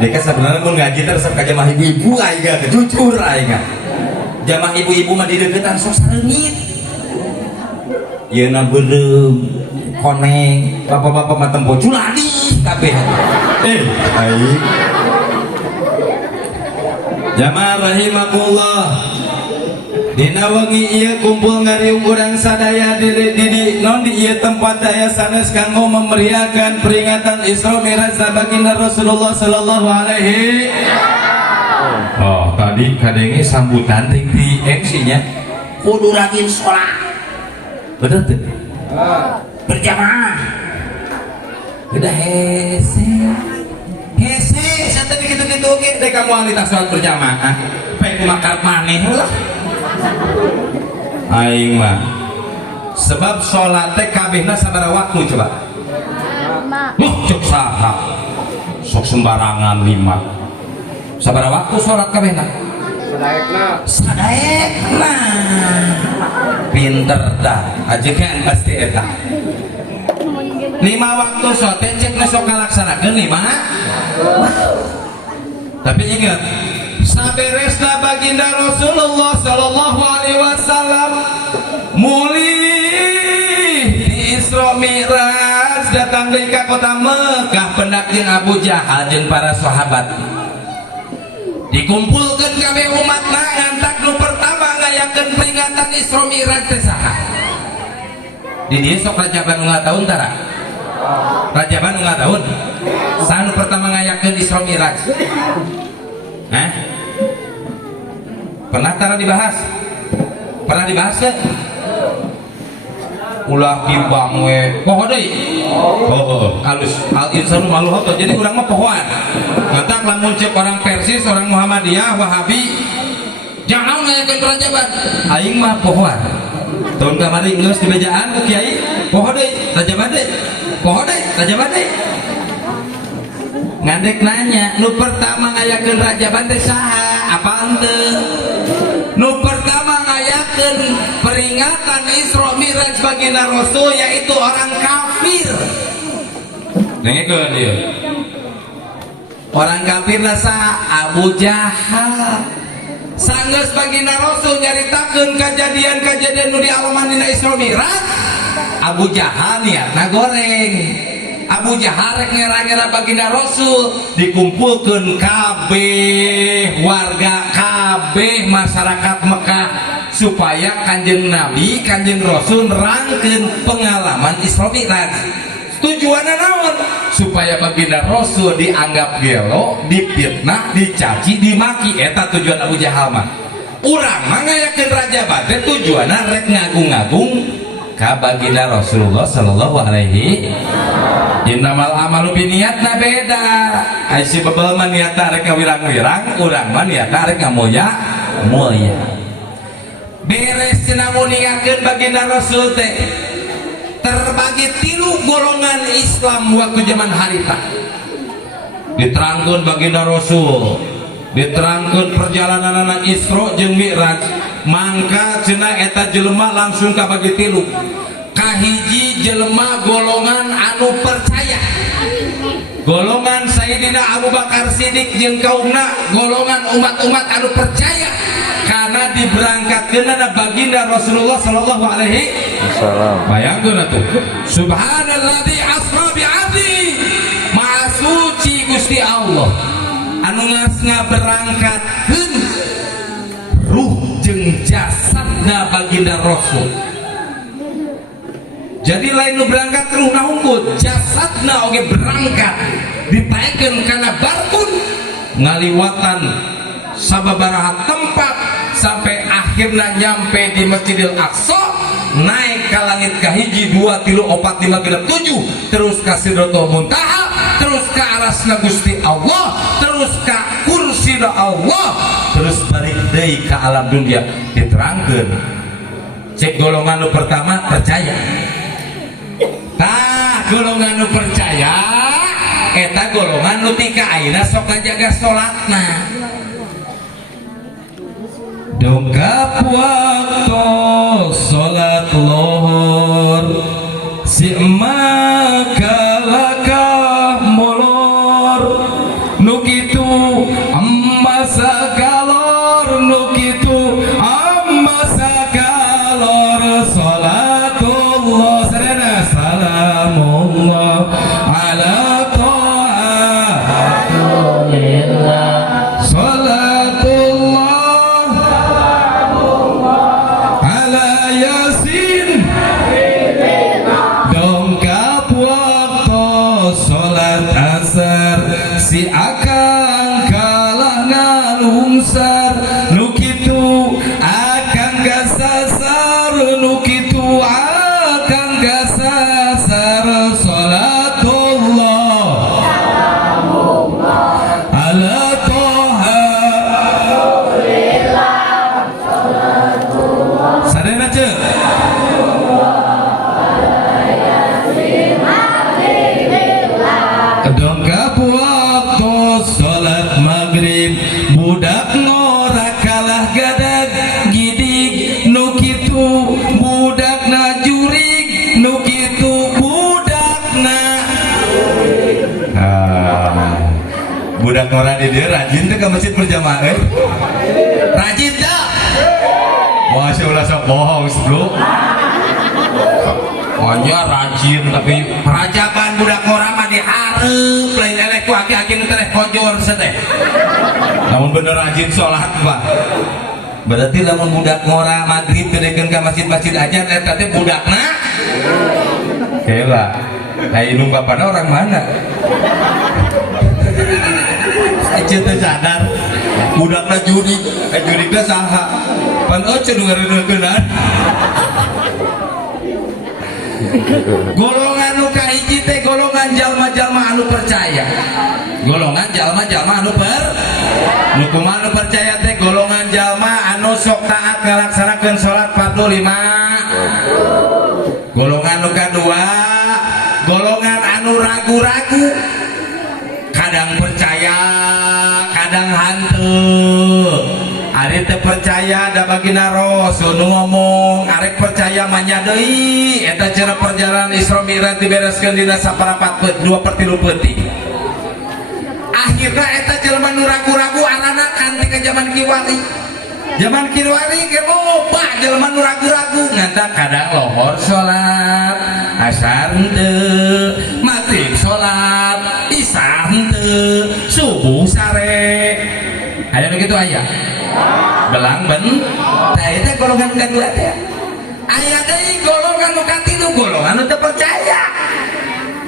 Deka sebenarnya mun ngaji terus ka jamaah ibu-ibu aing jujur aing. Jamaah ibu-ibu mah di deukeutan sok sareungit. Yeuna beureum koneng, bapak-bapak mah tempo culadi kabeh. Aing. Jamaah rahimakumullah. Dina wengi ieu kumpul ngariung urang sadaya di non di ieu tempat daya sanes kanggo memeriahkan peringatan Isra Mi'raj baginda Rasulullah sallallahu alaihi. Oh, tadi kadenge sambutan ting di MC-nya kudu rajin sholat. Bener tuh? Berjamaah. Udah hese sateuy kitu-kitu oge dek kamu ahli sholat berjamaah. Pengen makar maneh lah. Aing mah sebab sholat teh kabehna sabaraha waktu coba? Cuk saha sok sembarangan 5 sabaraha waktu sholat kabehna? Sadaekna pinter dah ajegan pasti eta 5 waktu sholat teh cekna sok kalaksanakeun 5 tapi ingat saberesna baginda Rasulullah sallallahu alaihi wasallam mulih di Isra Mi'raj datang deui ka kota Mekah pendak jeung Abu Jahal jeung para sahabat dikumpulkeun kabeh umatna ngantak nu pertama ngayakeun peringatan Isra Mi'raj teh saha di dieu sok rajaban nu ngataun tara rajaban nu ngataun saha nu pertama ngayakeun Isra Mi'raj pernah tara dibahas? Pernah dibahas ya? Ulah timbang we poho deui. Halus al insanu malu hoto. Jadi urang mah pohoan. Ngantak lamun cek orang Persis, orang Muhammadiyah, Wahabi jangan ngayakeun perajaban. Aing mah pohoan. Tahun kamari geus di bejaan ku kiai, poho deui, rajaban deui. Poho deui, rajaban deui. Ngandek nanya, nu pertama ngayakeun rajaban teh saha? Apaan teu? Nu pertama ngayakeun peringatan Isra Mi'raj baginda Rasul yaitu orang kafir. Dengekeun ieu. Orang kafir saha? Abu Jahal. Sanggeus baginda Rasul nyaritakeun kajadian-kajadian nu dialaman dina Isra Mi'raj, Abu Jahal niatna goreng. Abu Jahal rek ngera-ngera baginda Rasul dikumpulkeun kabeh warga kabeh masyarakat Mekah supaya Kanjeng Nabi Kanjeng Rasul nerangkeun pengalaman Isra Mi'raj. Tujuanna naon? Supaya baginda Rasul dianggap gelo, dipitnah, dicaci, dimaki. Eta tujuan Abu Jahal mah. Urang mah ngayakeun rajaban teh tujuanna rek ngagung-ngagung ka baginda Rasulullah sallallahu alaihi. Innamal amalu biniatna beda. Aisi bebel mah niatna rek ngawirang-wirang, urang mah niatna rek ngamoya moya. Beres cenah nguningakeun baginda Rasul teh terbagi 3 golongan Islam waktu zaman harita. Diterangkeun baginda Rasul, diterangkeun perjalanan anak Isra jeung Mi'raj. Mangka cenah eta jelema langsung kabagi 3. Kahiji jelema golongan anu percaya, golongan Sayyidina Abu Bakar Siddiq jeung kaumna, golongan umat-umat anu percaya karena diberangkatkeunna baginda Rasulullah sallallahu alaihi wasallam. Bayangkeun atuh, subhanalladzi asra bi 'abdi, maha suci Gusti Allah anu ngaberangkatkeun ruh jeung jasadna baginda Rasul. Jadi lain nu berangkat ruhna unggul, jasadna oge berangkat ditaekeun kana barkun ngaliwatan sababaraha tempat sampai akhirnya nyampe di Masjidil Aqsa, naik ke langit kahiji 2 3 4 5 6 7 terus ka Sidratul Muntaha, terus ke arasna Gusti Allah, terus ke kursina Allah, terus balik deui ka alam dunia. Diterangkeun cek golongan nu pertama percaya. Tah golongan nu percaya eta golongan nu tika ayeuna sok ngajaga salatna. Dongkap waktu salat lohor si emak kalakah molor nu kitu kitu amma sakalor nu kitu amma sakalor salatullah sarana salamullah ala si akang kalah ngalungsar nu kitu akang gasasar nu kitu akang gasasar salatullah ala toha sadena ceu dongkap waktu salat maghrib budak ngora kalah gadag gidig nu kitu budakna jurig nu kitu budakna budak ngora di dia rajin teh ke masjid berjamaah rajin dah masya Allah sok bohong bro hanya rajin tapi perajaban budak ngora mah dihareup lain elek ku aki-aki teh kojor teh namun bener rajin sholat Pak berarti lamun budak ngora maghrib gedekeun ka masjid-masjid aja eta teh budakna kela aya nu bapana orang mana aja teh sadar budakna jurig jurigna saha pan euceun ngeureuneukeun golongan nu kahiji teh golongan jalma-jalma anu percaya golongan jalma-jalma anu nu kumaha anu percaya teh golongan jalma anu sok taat ngalaksanakeun salat fardu 5 golongan nu kadua golongan anu ragu-ragu kadang percaya kadang hanteu ari teu percaya da bagina Rasul nu ngomong arek percaya mah nya deui eta cenah perjalanan Isra Mi'raj dibereskeun dina saparapat 2/3 peuting akhirna eta jelema nu ragu-ragu arana kanti ka zaman kiwari ge loba jelema nu ragu-ragu nganta kadang lohor salat asar henteu maghrib salat isya henteu subuh sare aya nu kitu aya belang ben tah eta golongan kadua teh aya deui golongan nu katilu golongan nu teu percaya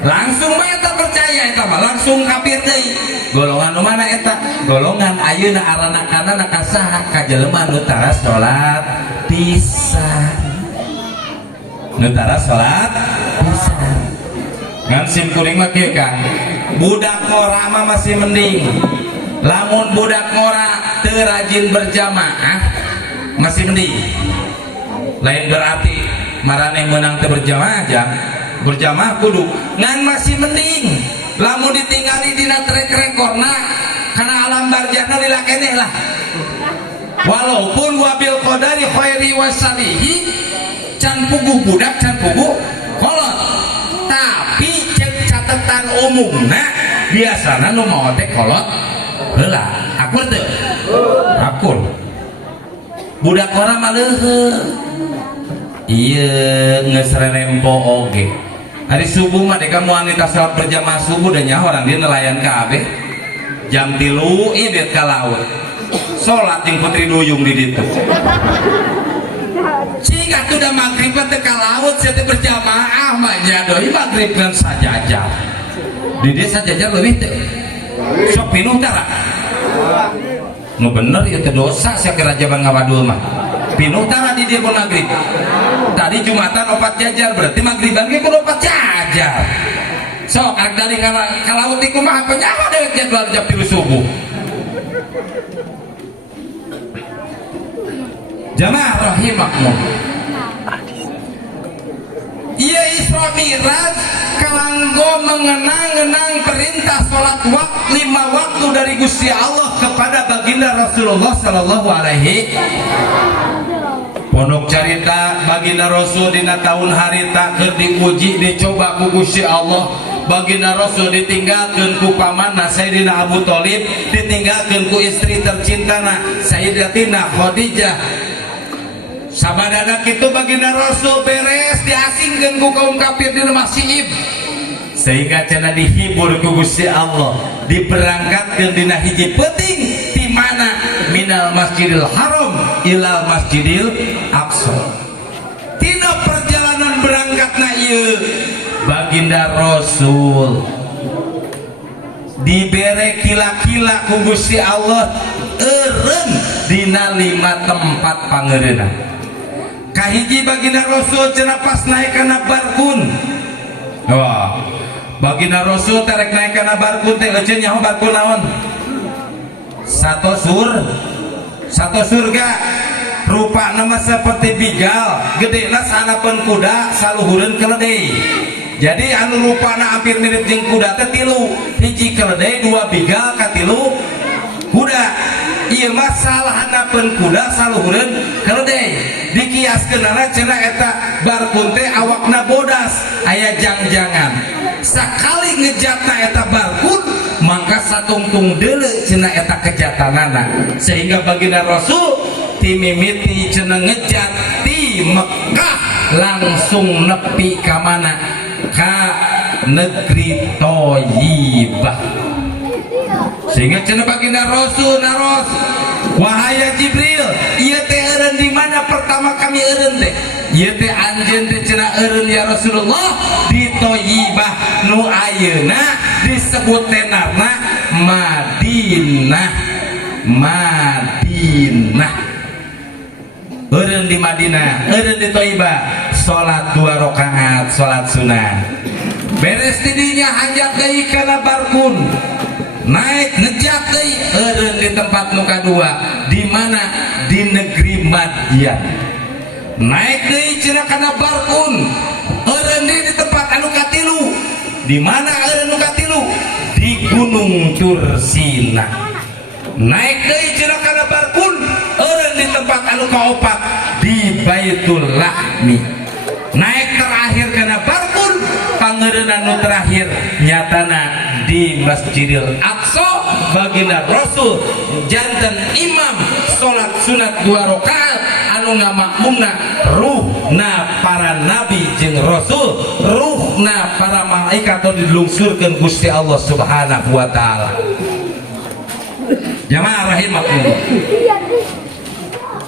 langsung mah eta percaya eta mah langsung kafir deui golongan nu mana eta golongan ayeuna arana kana ka saha ka jelema nu tara salat pisan nu tara salat pisan ngan sim kuring mah kieu Kang budak ngora mah masih mending lamun budak ngora teu rajin berjamaah masih mending lain berarti maraneh menang teu berjamaah aja berjamaah kudu ngan masih mending lamun ditinggali dina track recordna kana alam barjana lila keneh lah walaupun wabil qadari khairi wasalihi can puguh budak can puguh kolot tapi cek catatan umumna biasana nu mau teh kolot heula akur teu akur budak orang mah leuheung ieu geus rerempo oge hari subuh mah deka moal nita salat berjamaah subuh dan nyaho orang dia nelayan ka abeh jam 3 ieu ka laut salat jeung putri duyung di ditu cing atuh da magrib teh ka laut sia teh berjamaah mah nya deui magrib kan sajajar di dieu sajajar leuwih teh sok pinuh tara nu bener ieu teh dosa sia kerajaban ngawadul mah pinuh tara di dieu magrib tadi Jumatan 4 jajar berarti magriban ge kudu 4 jajar sok arek dari ka laut ieu kumaha apa nyaho deuk jadwal jam 3 subuh jamaah rahimakumullah ieu Isra Mi'raj kalanggo mengenang-enang perintah salat 5 waktu dari Gusti Allah kepada baginda Rasulullah sallallahu alaihi pondok carita baginda Rasul dina tahun harita keur diuji dicoba ku Gusti Allah baginda Rasul ditinggalkan ku pamanna Sayyidina Abu Thalib, ditinggalkan ku istri tercintana Sayyidatina Khadijah. Sabadadak itu baginda Rasul beres diasingkan ku kaum kafir di Masjid, sehingga cenah dihibur ku Gusti Allah, diberangkatkan dina hiji penting di mana minal Masjidil Haram ila Masjidil Aqsa. Tina perjalanan berangkatna ieu baginda Rasul dibere kila-kila ku Gusti Allah eureun dina 5 tempat pangeureunan. Kahiji baginda Rasul cenah pas naik kana barkun. Wah, baginda Rasul terek naik kana barkun teh euceun nyaho barkun naon? Satu surga. Rupa nama seperti bigal, gede lah sanapan kuda, saluhureun keledai. Jadi anu rupana hampir mirip jeung kuda teh tilu, hiji keledai, 2 bigal, katilu kuda. Ieu mah salahanapeun kuda, saluhureun keledai. Dikiaskeunana cenah eta barkun teh awakna bodas, aya jangjangan. Sakali ngejatna eta barkun, mangka satungtung deuleu cenah eta kejatanana. Sehingga baginda Rasul timimiti cenah ngejat di Mekah langsung nepi ka mana? Ka negeri Thayyibah. Sehingga cenah baginda Rasul naros, wahai Jibril, ieu teh eureun di mana pertama kami eureun teh? Ieu teh anjeun teh cenah eureun ya Rasulullah di Thayyibah nu ayeuna disebut tenarna Madinah. Eureun di Madinah, eureun di Thayyibah, salat 2 rakaat, salat sunah. Beres tidinya hanjak deui kana barkun. Naik ngejat deui eureun di tempat nu kadua, di mana? Di negeri Madyan. Naik deui cenah kana barkun, eureun di tempat anu katilu. Di mana eureun nu katilu? Di Gunung Tursina. Naik deui cenah kana barkun, eureun di tempat anu kaopat, di Baitul Lahmi. Naik terakhir kana barkun, pangeureunan anu terakhir nyatana di Masjidil Aqsa. Baginda Rasul janten imam salat sunat 2 rakaat anu ngamakmumna ruhna para nabi jeung rasul, ruhna para malaikat anu dilungsurkeun Gusti Allah Subhanahu wa taala. Jamaah rahimakumullah.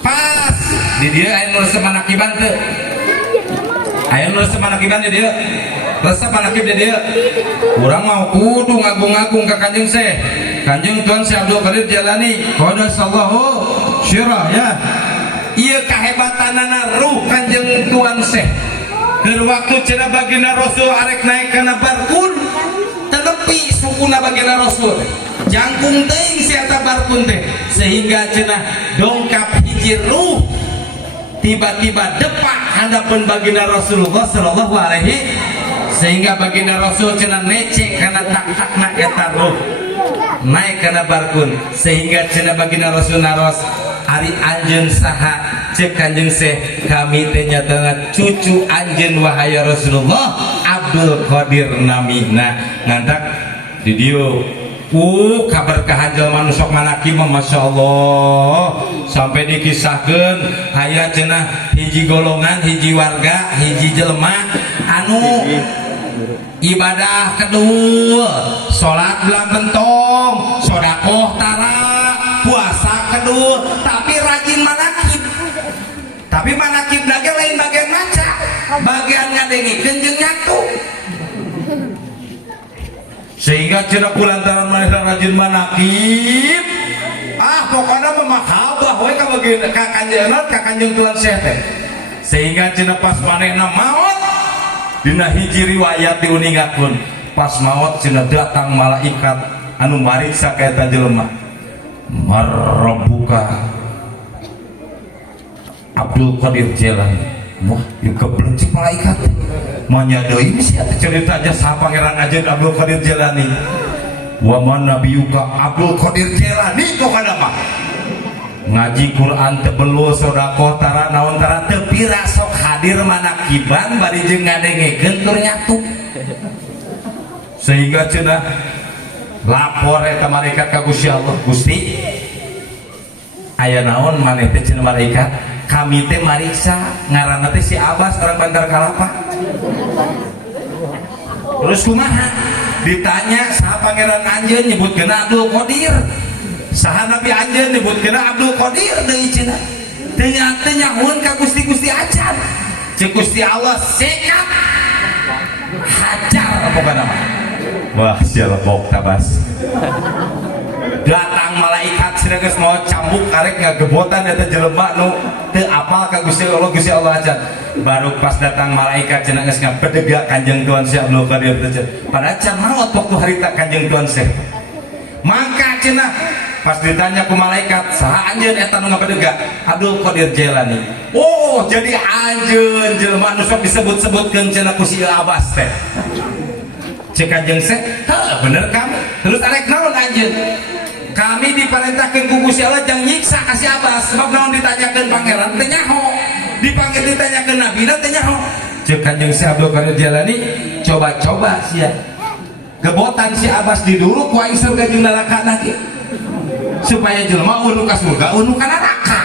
Pas di dieu aya nu resep manakiban teu? Aya nu resep manakiban di dieu? Resep manakib di dieu. Urang mau kudu ngagung-ngagung ka Kanjeng Syekh, Kanjeng Tuan Syekh Abdul Qadir Jailani qaddasallahu syirah ya. Ieu kahebatanana ruh Kanjeng Tuan Syekh. Keur waktu cenah baginda Rasul arek naik kana barkun, tenepi sukuna baginda Rasul. Jangkung teuing si eta barkun teh, sehingga cenah dongkap hiji ruh tiba-tiba depak hadapan baginda Rasulullah sallallahu alaihi, sehingga baginda Rasul cenah necek kana tak-takna eta ruh naik kana barkun, sehingga cenah baginda Rasul naros, ari anjeun saha? Cek Kanjeng Syekh, kami teh nyatana cucu anjeun wahai Rasulullah, Abdul Qadir namina. Ngantak di dieu kabar kahanjal manusok manakib, masya Allah, sampai dikisahkan aya cenah hiji golongan, hiji warga, hiji jelema anu ibadah kedua, sholat belang bentong, sodakoh tara, puasa kedua, tapi rajin manakib. Tapi manakib dage lain bagian maca, bagian ngadengikeun jeung nyatu. Sehingga cenah kulantaran manehna rajin manakib, pokoknya memahabah we ka bagian ka Kanjeng Tuan Syekh teh. Sehingga cenah pas manehna maot, dina hiji riwayat diuningakeun, pas maot cenah datang malaikat anu mariksa ka eta jelema. Marabbuka Abdul Qadir Jailani. Wah, ieu keblecik malaikat. Manyadoi sia cerita aja sa pangeran aja Abdul Qadir Jailani. Wa man nabiyuka Abdul Qadir Jailani kok kada mah. Ngaji Quran teu belul sedekah tara naon tara teu pira sok hadir manakiban bari jeung ngadengekeun tur nyatu. sehingga cenah lapor eta malaikat ka Gusti Allah, Gusti aya naon maneh teh cenah malaikat, kami teh mariksa ngaranna teh si Abbas orang Bandar Kalapa. Terus kumaha ditanya saha pangeran anjeun nyebutkeun Abdul Qadir, saha nabi anjeun nyebutkeun Abdul Qadir deui cenah. Teu nyahoun ka Gusti acan. Ceuk Gusti Allah sekat hajar pokokna mah. Wah sia lebok tabas. Datang malaikat cenah geus mau cambuk karek ngagebotan eta jelema nu teu apal ka Gusti Allah acan. Baru pas datang malaikat cenah geus ngapedega Kanjeng Tuan Syekh Abdul Qadir teh. Pada can maot waktu harita Kanjeng Tuan Syekh. Mangka cenah pas ditanya ku malaikat, saha anjeun eta nu ngapedega? Abdul Qadir Jailani. Oh, jadi anjeun jelema nu sok disebut-sebutkeun cenah ku si Abbas teh. Cek Kanjeng Syekh, heuh bener kamu. Terus arek naon anjeun? Kami diperintahkeun ku Gusti Allah jang nyiksa ka si Abbas, sebab naon ditanyakeun pangeran teh nyaho. Dipanggil ditanyakeun nabi teh nyaho. Cek Kanjeng Syekh Abdul Qadir Jailani, coba-coba sia. Gebotan si Abbas di dulu ku aing surga jeung neraka nanti. Supaya jelema unu ka surga, unu ka neraka.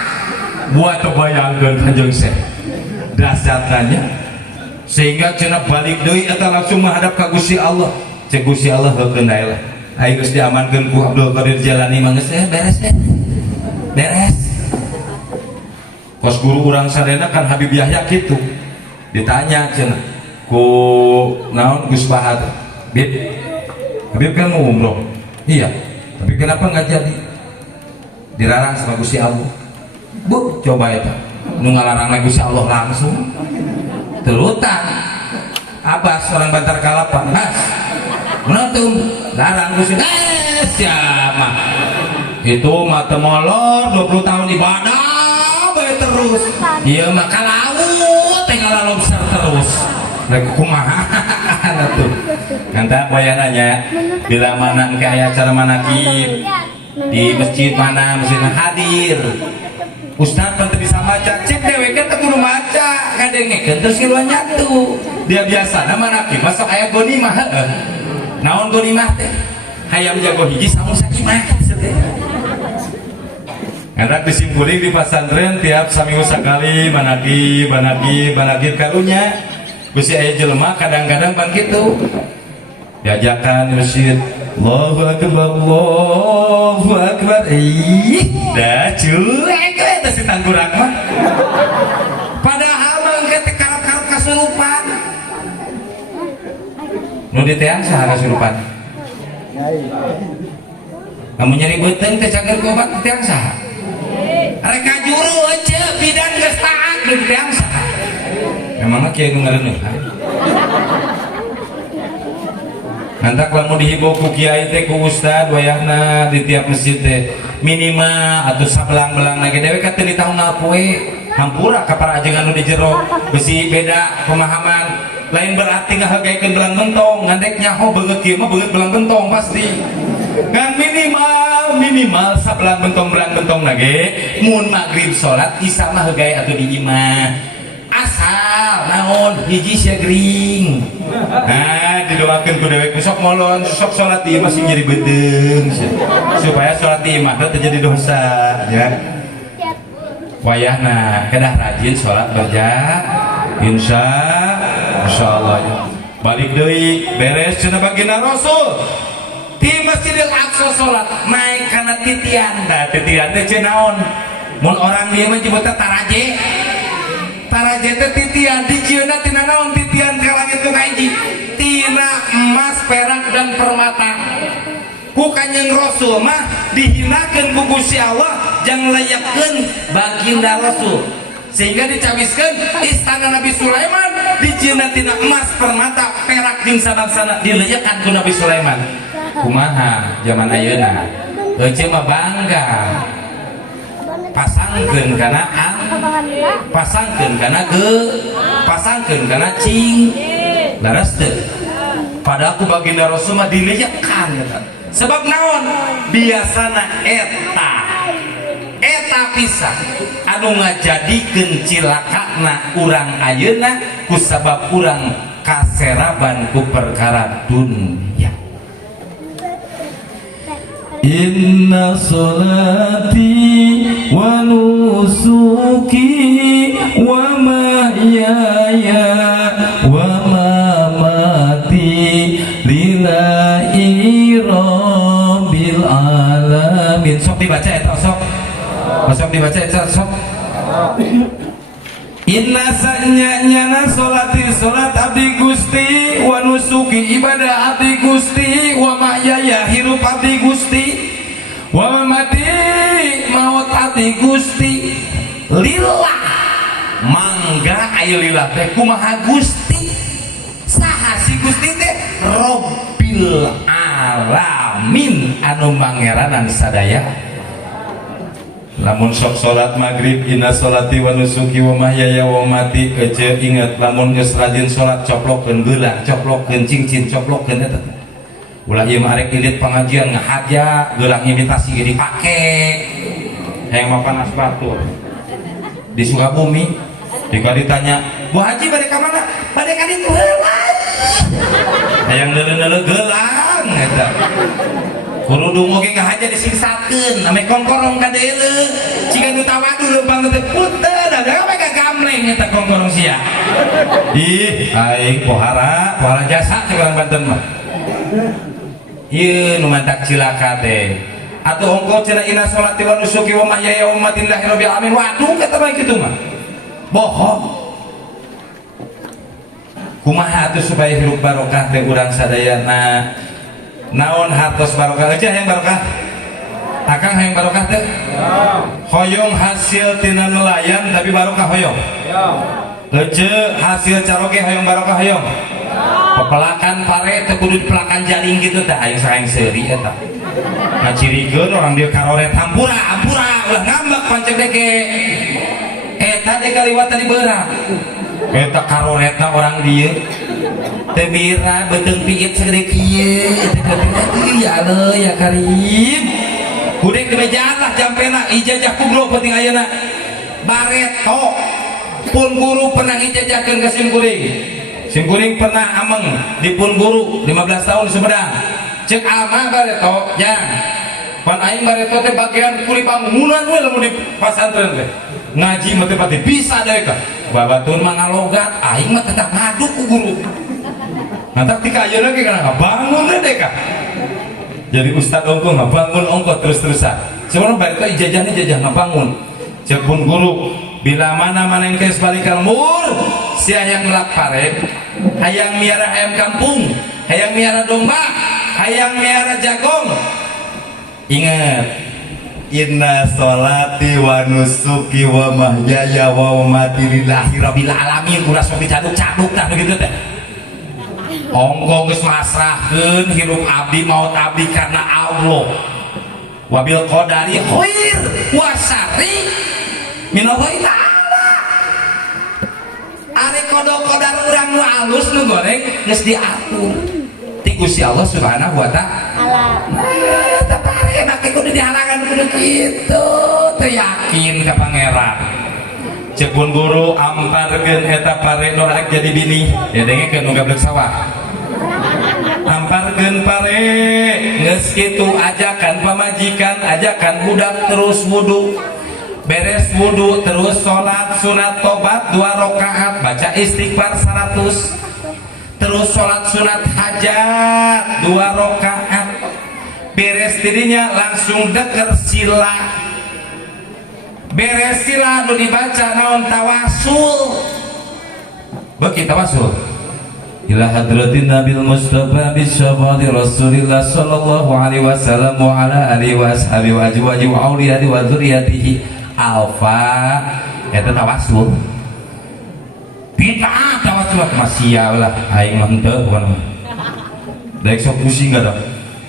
Buat bayangkeun Kanjeng Syekh. Dasarnya sehingga cenah balik deui eta langsung menghadap ka Gusti Allah. Cek Gusti Allah heukeun dae lah. Aing geus diamankeun ku Abdul Qadir Jailani mah geus beres deh. Beres. Kos guru urang sadena kan Habib Yahya kitu. Ditanya cenah ku naon Gus Bahad. Bib, Habib kan mau umroh. Iya. Tapi kenapa nggak jadi? Dilarang sama Gusti Allah. Bu, coba itu. Nu ngalarang Gusti Allah langsung. Telutan. Abbas orang Bantar Kalapa. Mas, menonton larang Gusti. Siapa? Itu mata molor 20 tahun ibadah bae terus. Iya mah ka laut tinggal lobster terus. Lagi kumaha tuh. Kanta bayananya bila mana ke acara manakib di masjid mana hadir. Ustaz kan bisa baca, cek dewe kan kudu maca, ngadengekeun terus kiluan nyatu. Dia biasa manakib masuk aya gonimah heueuh. Naon gonimah teh? Hayam jago hiji samu sakimah teh. Hendak disimpulin di pesantren tiap saminggu sekali manakib karunya. Gusti aya jelema kadang-kadang pan kitu. Diajakan masjid. Allahu Akbar. Ih, dah cuek eta si tanggurak mah. Padahal mah engke teh karep-karep kasurupan. Nu diteang saha kasurupan? Kamu nyari beuteung teh cager obat diteang saha? Reka juru aja bidan geus taat nu diteang saha? Emangnya kiai nu ngareuneuh? Nantak lamun dihibau ku kiai teh ku ustad wayahna di tiap masjid teh minimal atuh sabelang-belang lagi dewe ka teu ditahu ngapoe hampura ka para ajengan nu di jero besi beda pemahaman lain berarti ngahargaikeun belang bentong ngandek nyaho beungeut kieu mah beungeut belang bentong pasti kan minimal sabelang bentong lagi mun magrib salat isya mah heugay atuh di imah asal naon hiji sia gering. Nah, didoakeun ku dewek sok molon sok salat ieu masih nyeri beuteung supaya salat di imah teh terjadi dosa ya. Wayahna kedah rajin salat insyaallah ya. Balik deui beres cenah baginda Rasul di Masjidil Aqsa salat naik kana titian. Da titian teh cenah naon? Mun orang dia mah nyebutna taraje. Taraje teh titian dijieuna tina naon titian ka langit nu kaiji? Tina emas, perak dan permata. Ku Kanjeng Rasul mah dihinakeun ku Gusti Allah jang layakeun baginda Rasul. Sehingga dicawiskeun istana Nabi Sulaiman dijieuna tina emas, permata, perak jeung sabangsana dileyakan ku Nabi Sulaiman. Kumaha zaman ayeuna? Heuceum mah bangga. Pasangkeun kana pasangkeun kana cing laras teu pada aku baginda Rasul mah dileyakan sebab naon biasana eta pisan anu ngajadikeun cilakana urang ayeuna kusabab urang kaseraban ku perkara dunya. Inna salati wa nusuki wa mahyaya wa mamati lillahi rabbil alamin. Sok dibaca eta sok. Sok dibaca eta sok. Inna sanyana sholati sholat abdi Gusti wa nusuki ibadah abdi Gusti wa mahyaya hirup abdi Gusti wa mamati maut abdi Gusti lillah mangga ayo lillah teh kumaha Gusti saha si Gusti teh Rabbil alamin anu mangeranan sadaya. Lamun sok salat maghrib inna sholati wa nusuki wa mahyaya wa mati ece inget lamun geus rajin salat coplokkeun geula coplokkeun cincin coplokkeun eta ulah ieu mah arek indit pengajian ngahaja gelang imitasi ge dipake hayang mapanas batur di Sukabumi jika ditanya Bu Haji bade ka mana bade ka ditu heula hayang deuleu-deuleu gelang eta kudu moge ngahaja disingsakeun ame kongkorong ka deuleu ciga nu tawadu leumpang teh puter da mega gamleng eta kongkorong sia ih aing pohara jasa cek urang Banten mah ieu nu mantak cilaka teh atuh ongko cenah inna sholati wa nusuki wa mahyaya wa mamati lillahi rabbil alamin waduh eta mah kitu mah bohong kumaha atuh supaya hirup barokah teh urang sadayana naon hartos barokah aja yang barokah akang yang barokah teh hoyong hasil tina nelayan tapi barokah hoyong ece hasil caroge hoyong barokah hoyong pepelakan pare teh kudu pelakan jaring gitu teh aing saeng seuri eta ngacirikeun orang dia karoret hampura ulah ngambak pancek deke eta teh kaliwat tadi beurang eta karoretna orang dia tebira bedeng piit segede kieu ya Allah ya Karim budek dibejaan lah jampena ijazah kubro penting ayeuna bareto pun guru pernah ijazahkeun ka sim kuring pernah ameng di pun guru 15 tahun di Sumedang cek ama bareto jang pan aing bareto teh bagian kuli bangunan we lamun di pasantren teh ngaji mah teh pati bisa deui ka babatun mah ngalogat aing mah tetap ngaduk ku guru nanti tika aja lagi karena bangun deh kak jadi ustad ongko nggak bangun ongko terus-terusan sebenarnya baik itu ijazah ngebangun cek pun guru bila mana yang kes balikal mur si hayang ngelak pare hayang miara ayam kampung hayang miara domba hayang miara jagong ingat inna sholati wa nusuki wa mahyaya wa mamati lillahi rabbil alamin ulah sok dicaduk-caduk tah begitu teh ongko geus masrahkeun hirup abdi maut abdi karena Allah wabil qadari khair wa syarri minallahi ta'ala ari kodok-kodar urang nu alus nu goreng geus diatur ti Gusti Allah Subhanahu wa taala eta pare make kudu dihalangan kudu kitu teu yakin ka pangeran cek pun guru amparkeun eta pare nu arek jadi bini ya dengekeun nu gablek sawah amparkeun pare geus kitu ajakan pamajikan ajakan budak terus wudu beres wudu terus sholat sunat tobat 2 rakaat baca istighfar 100 terus sholat sunat hajat 2 rakaat beres dirinya langsung deker sila beres sila nu dibaca naon tawasul beuki tawasul ila hadratin nabil mustafa bisyafati rasulillah sallallahu alaihi wasallam wa ala alihi wa ashabihi wa ajwaji wa auliyati wa dzurriyyatihi alfa eta tawasul bid'ah tawasul masya Allah aing mah henteu pokona daek sok pusing gak dong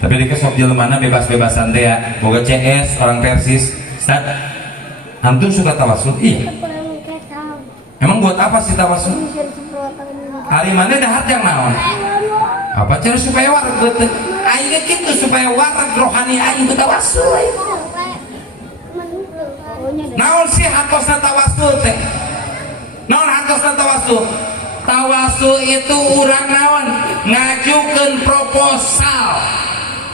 tapi dikes sok jelemana bebas-bebasan teh ya boga CS orang Persis Ustaz antum suka tawasul ih emang buat apa sih tawasul hari mana dahar yang naon apa cara supaya wareg betul aing gitu supaya wareg rohani aing tawasul naon sih hakosna tawasul teh naon hakosna tawasul tawasul itu urang naon ngajukeun proposal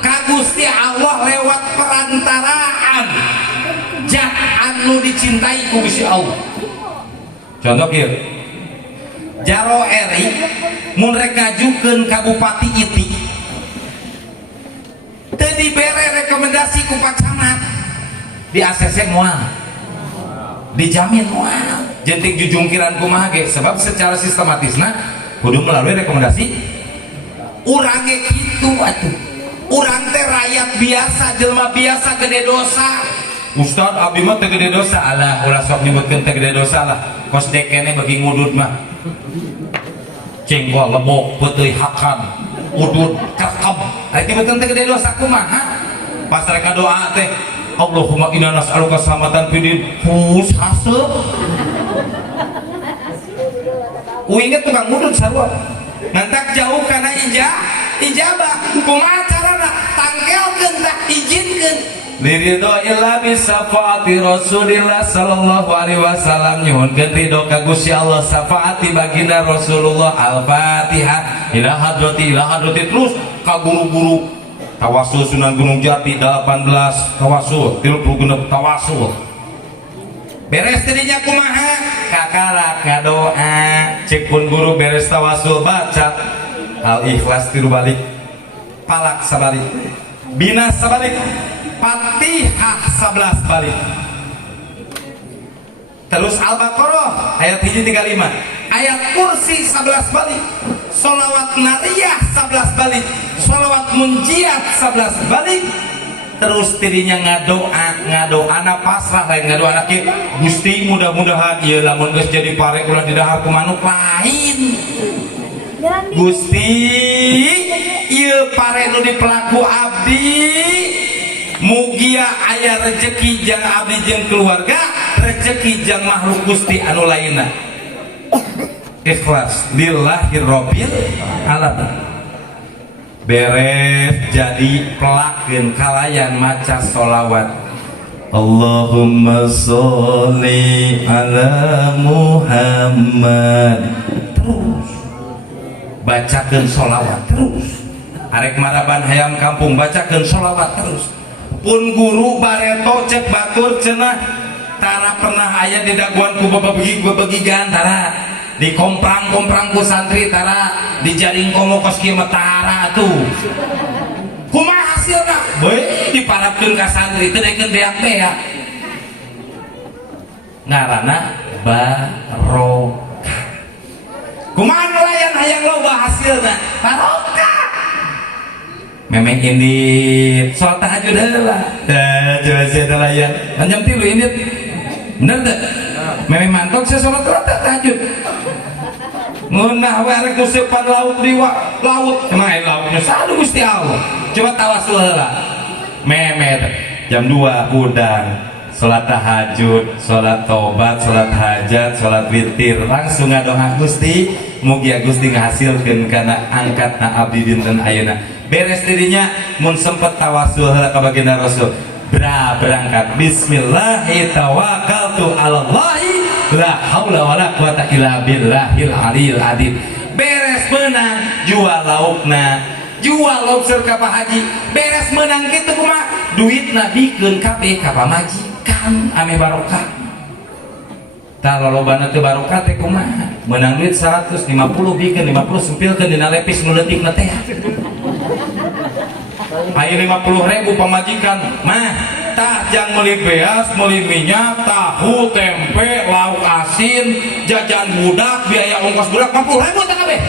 ka Gusti Allah lewat perantaraan zat anu dicintai ku Gusti Allah. Contoh kieu, Jaro Eri mun rek ngajukeun ka Bupati Iti teu dibere rekomendasi ku Pak Camat, di ACC moal, dijamin moal, jentik jujungkiran kumaha ge, sebab secara sistematisna kudu melalui rekomendasi urang ge kitu atuh. Urang teh rakyat biasa, jelema biasa gede dosa. Ustad abdi mah teu gede dosa, alah ulah sok nyebutkeun teu gede dosa lah. Kos dekene bagi ngudut mah. Cengkol lebok peuteui hakan, udut kerkeb. Ari nyebutkeun teu gede dosa kumaha? Pas rek doa teh Allahumma inna nas'aluka salamatan fid din. Hus haseup. Uinget tukang ngudut sarua. Ngantak jauh kana ijabah. Kumaha carana? Tangkelkeun tah ijinkeun. Liridho illa bisafaati Rasulillah sallallahu alaihi wasallam, nyuhunkeun ridho ka Gusti Allah safaati baginda Rasulullah. Al-Fatihah ila hadrati terus ka guru-guru tawasul Sunan Gunung Jati 18 tawasul 36 tawasul. Beres tadinya kumaha kakara kadoa cek pun guru beres tawasul baca Al-Ikhlas tilu balik, palak sabalik, bina sabalik, Fatihah 11 balik, terus Al-Baqarah ayat 35, ayat kursi 11 balik, sholawat nariyah 11 balik, sholawat munjiat 11 balik. Terus tidinya ngadoa na pasrah lain ngadoa na kieu, Gusti mudah-mudahan ieu lamun geus jadi pare ulah didahar ku manuk lain. Gusti ieu pare nu dipelaku abdi mugia aya rezeki jang abdi jeung keluarga, rezeki jang makhluk Gusti anu lainna. Ikhlas lillahi rabbil alamin. Beres jadi pelakeun kalayan maca sholawat Allahumma sholli ala Muhammad, terus bacakeun sholawat terus. Arek maraban hayam kampung bacakeun sholawat terus. Pun guru bareto cek batur cenah tara pernah aya di daguan ku bebegigan tara di komprang ku santri tara di jaring komo kos kieu tara tuh kumaha hasilna beuh diparapkeun ka santri teu dekeun beak-beak ngaranna barokah. Kumaha nelayan hayang loba hasilna barokah. Memang ini sholat tahajud heula coba sia nelayan jam 3 ini bener teu memang mantok saya sholat tahajud ngeunah we arek kusepan laut di laut emang air lautnya sadu Gusti Allah. Coba tawasul heula memet jam 2 udang sholat tahajud, sholat tobat, sholat hajat, sholat witir langsung ngadoa Gusti mugi Gusti ngahasilkeun kana angkatna abdi dinten ayeuna. Beres dirinya mun sempet tawasul heula ka baginda Rasul berangkat bismillahi tawakkaltu 'alallahi la haula wala quwata illa billahil aliyil azim. Beres menang jual laukna, jual lobster ka Pak Haji. Beres menang kitu kumaha duitna bikeun kabeh ka pamajikan ame barokah. Tah lolobana teu barokah teh kumaha? Menang duit 150 bikeun 50 sempilkeun dina lepis nu leutikna teh. Aya 50.000 pamajikan mah tah jang meuli beas, meuli minyak, tahu, tempe, lauk asin, jajan budak, biaya ongkos budak 50.000 tah kabeh.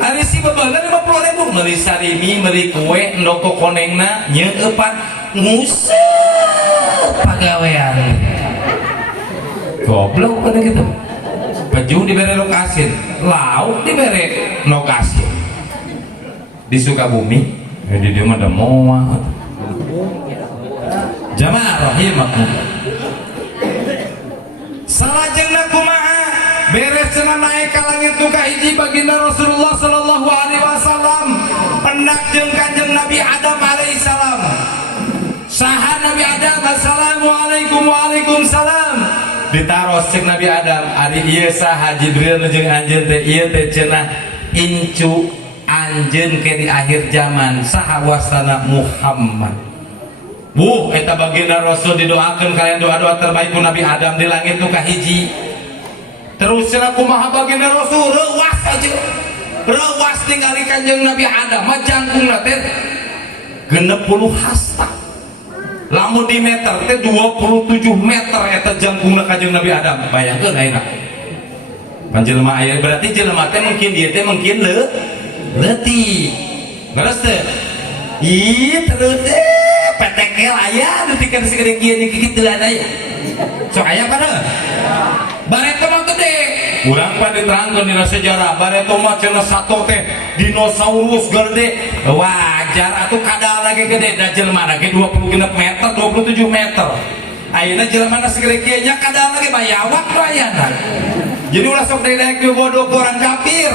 Ari si bebeuna 50.000 meuli sarimi, meuli kue, endok kokonengna, nyeueupan, nguseup pagawean. Goblok pada gitu. Peju dibere lauk asin, lauk dibere lauk asin. Di Sukabumi di dia mah ada moa jamaah rahimakum. Salajengna kumaha beres cenah naik ka langit nu kahiji baginda Rasulullah sallallahu alaihi wasallam pendak jeung Kanjeng Nabi Adam alaihi salam. Saha Nabi Adam assalamualaikum waalaikumsalam ditaros cek Nabi Adam ari ieu saha Jibril jeung anjeun teh ieu teh cenah incu anjeun ke di akhir zaman saha wasana Muhammad. Eta baginda Rasul didoakeun kalian doa-doa terbaik ku Nabi Adam di langit nu kahiji. Terus cenah kumaha baginda Rasul reuas aja. Reuas ningali Kanjeng Nabi Adam mah jangkungna teh 60 hasta. Lamun di meter teh 27 meter eta jangkungna Kanjeng Nabi Adam. Bayangkeun ayeuna. Panjelema aya berarti jelema teh mungkin dieu teh mungkin leutik. Beres teh. Ih terus petekel aya dutikeun segede kieu kitu aya. Sok aya pada. Bareto mah gede. Urang pan diterangkeun dina sejarah bareto mah cenah sato teh dinosaurus gede. Wajar atuh kadal lagi gede da jelema ge 26 meter 27 meter. Ayeuna jelema segede kieu nya kadal lagi bayawak tu ayana. Jadi ulah sok daek bodoh orang kafir.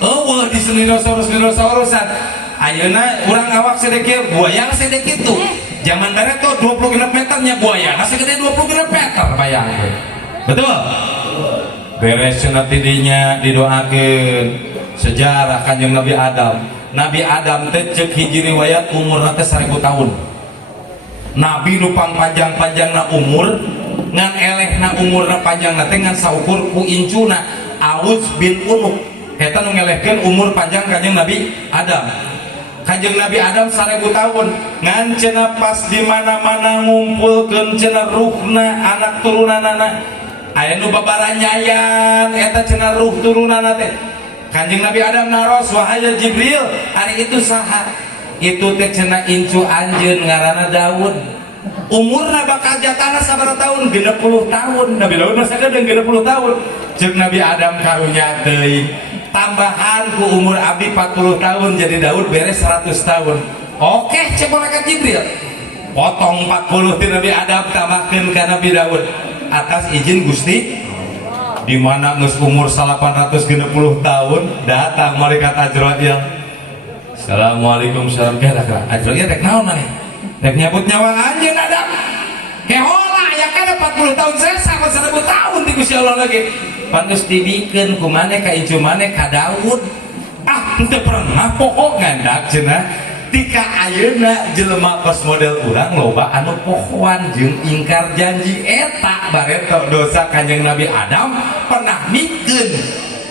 Eueuh di dinosaurus-dinosaurusan. Ayeuna urang awak sedekil buaya sedek kitu. Zaman bareto 26 meternya buaya segede 26 meter bayangkeun. Betul? Beres cenah tidinya didoakeun sejarah Kanjeng Nabi Adam. Nabi Adam teh ceuk hiji riwayat umurna teh 1000 tahun. Nabi nu panjang-panjangna umur ngan elehna umurna panjangna teh ngan saukur ku incuna Aus bin Unuk. Eta nu ngelehkeun umur panjang Kanjeng Nabi Adam. Kanjeng Nabi Adam 1000 tahun ngan cenah pas di mana-mana ngumpulkeun cenah ruhna anak turunanana. Aya nu babaranyayan eta cenah ruh turunanna teh. Kanjeng Nabi Adam naros wahai Jibril, ari itu saha? Itu teh cenah incu anjeun ngaranna Daud. Umurna bakal jatana sabaraha tahun? 60 tahun. Nabi Daud mah sagede 60 tahun. Ceuk Nabi Adam karunya teuing. Tambahan ku umur abdi 40 tahun jadi Daud beres 100 tahun. Oke, cek malaikat Jibril. Potong 40 ti Nabi Adam tambahkeun ka Nabi Daud. Atas izin Gusti di mana geus umur 860 tahun datang malaikat Azrail. Assalamualaikum salam kira-kira. Azrail rek naon maneh? Rek nyabut nyawa anjeun Adam. Kehola ya kana 40 tahun saya sama 1000 tahun di Gusti Allah lagi. Pan geus dibikeun ku maneh ka ijo maneh ka Daud. Ah, teu pernah poho ngandak cenah. Tika ayeuna jelema kos model urang loba anu pohoan jeung ingkar janji eta bareto dosa Kanjeng Nabi Adam pernah mikeun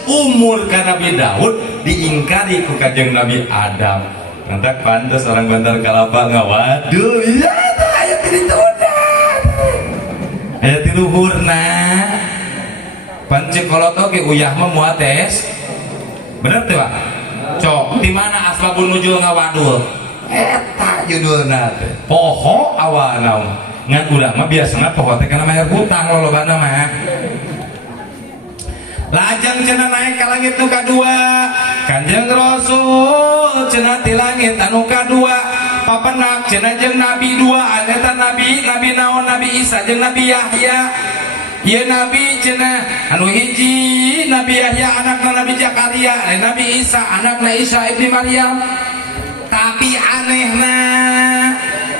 umur ka Nabi Daud diingkari ku Kanjeng Nabi Adam. Ngantak pantes orang Bantar Kalapa ngawaduh iya eta aya di ditunda. Aya di luhurna. Pan cikoloto ge uyah mah moal tes. Bener teh, Pak? Cok, di mana asbabun nuzul ngawadul? Eta judulna teh. Poho awana. Ngan urang mah biasana poho teh kana maher hutang lolobana mah. Lajeng cenah naik ka langit nu kadua. Kanjeng Rasul cenah ti langit anu kadua. Papenak cenah jeung nabi dua eta nabi naon Nabi Isa jeung Nabi Yahya. Ieu nabi cenah anu hiji Nabi Yahya anakna Nabi Zakaria, Nabi Isa anakna Isa ibni Maryam. Tapi anehna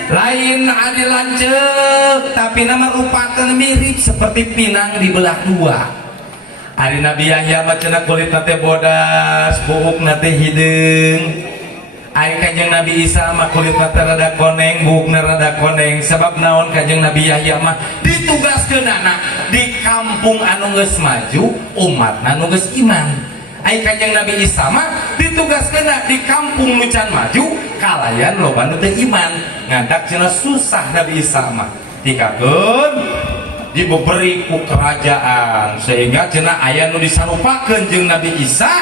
lain adi lanceuk tapi nama rupakeun mirip seperti pinang dibelah dua. Ari Nabi Yahya mah cenah kulitna teh bodas, buukna teh hideung. Ari Kanjeng Nabi Isa mah kulitna teh rada koneng, buukna rada koneng. Sebab naon Kanjeng Nabi Yahya mah ditugaskeunana di kampung anu geus maju, umatna anu geus iman. Ai Kanjeng Nabi Isa mah ditugaskeunna di kampung nu can maju, kalayan loba nu teu iman. Ngadak cenah susah Nabi Isa mah. Dikakeun diberi ku kerajaan sehingga cenah aya nu disarupakeun jeung Nabi Isa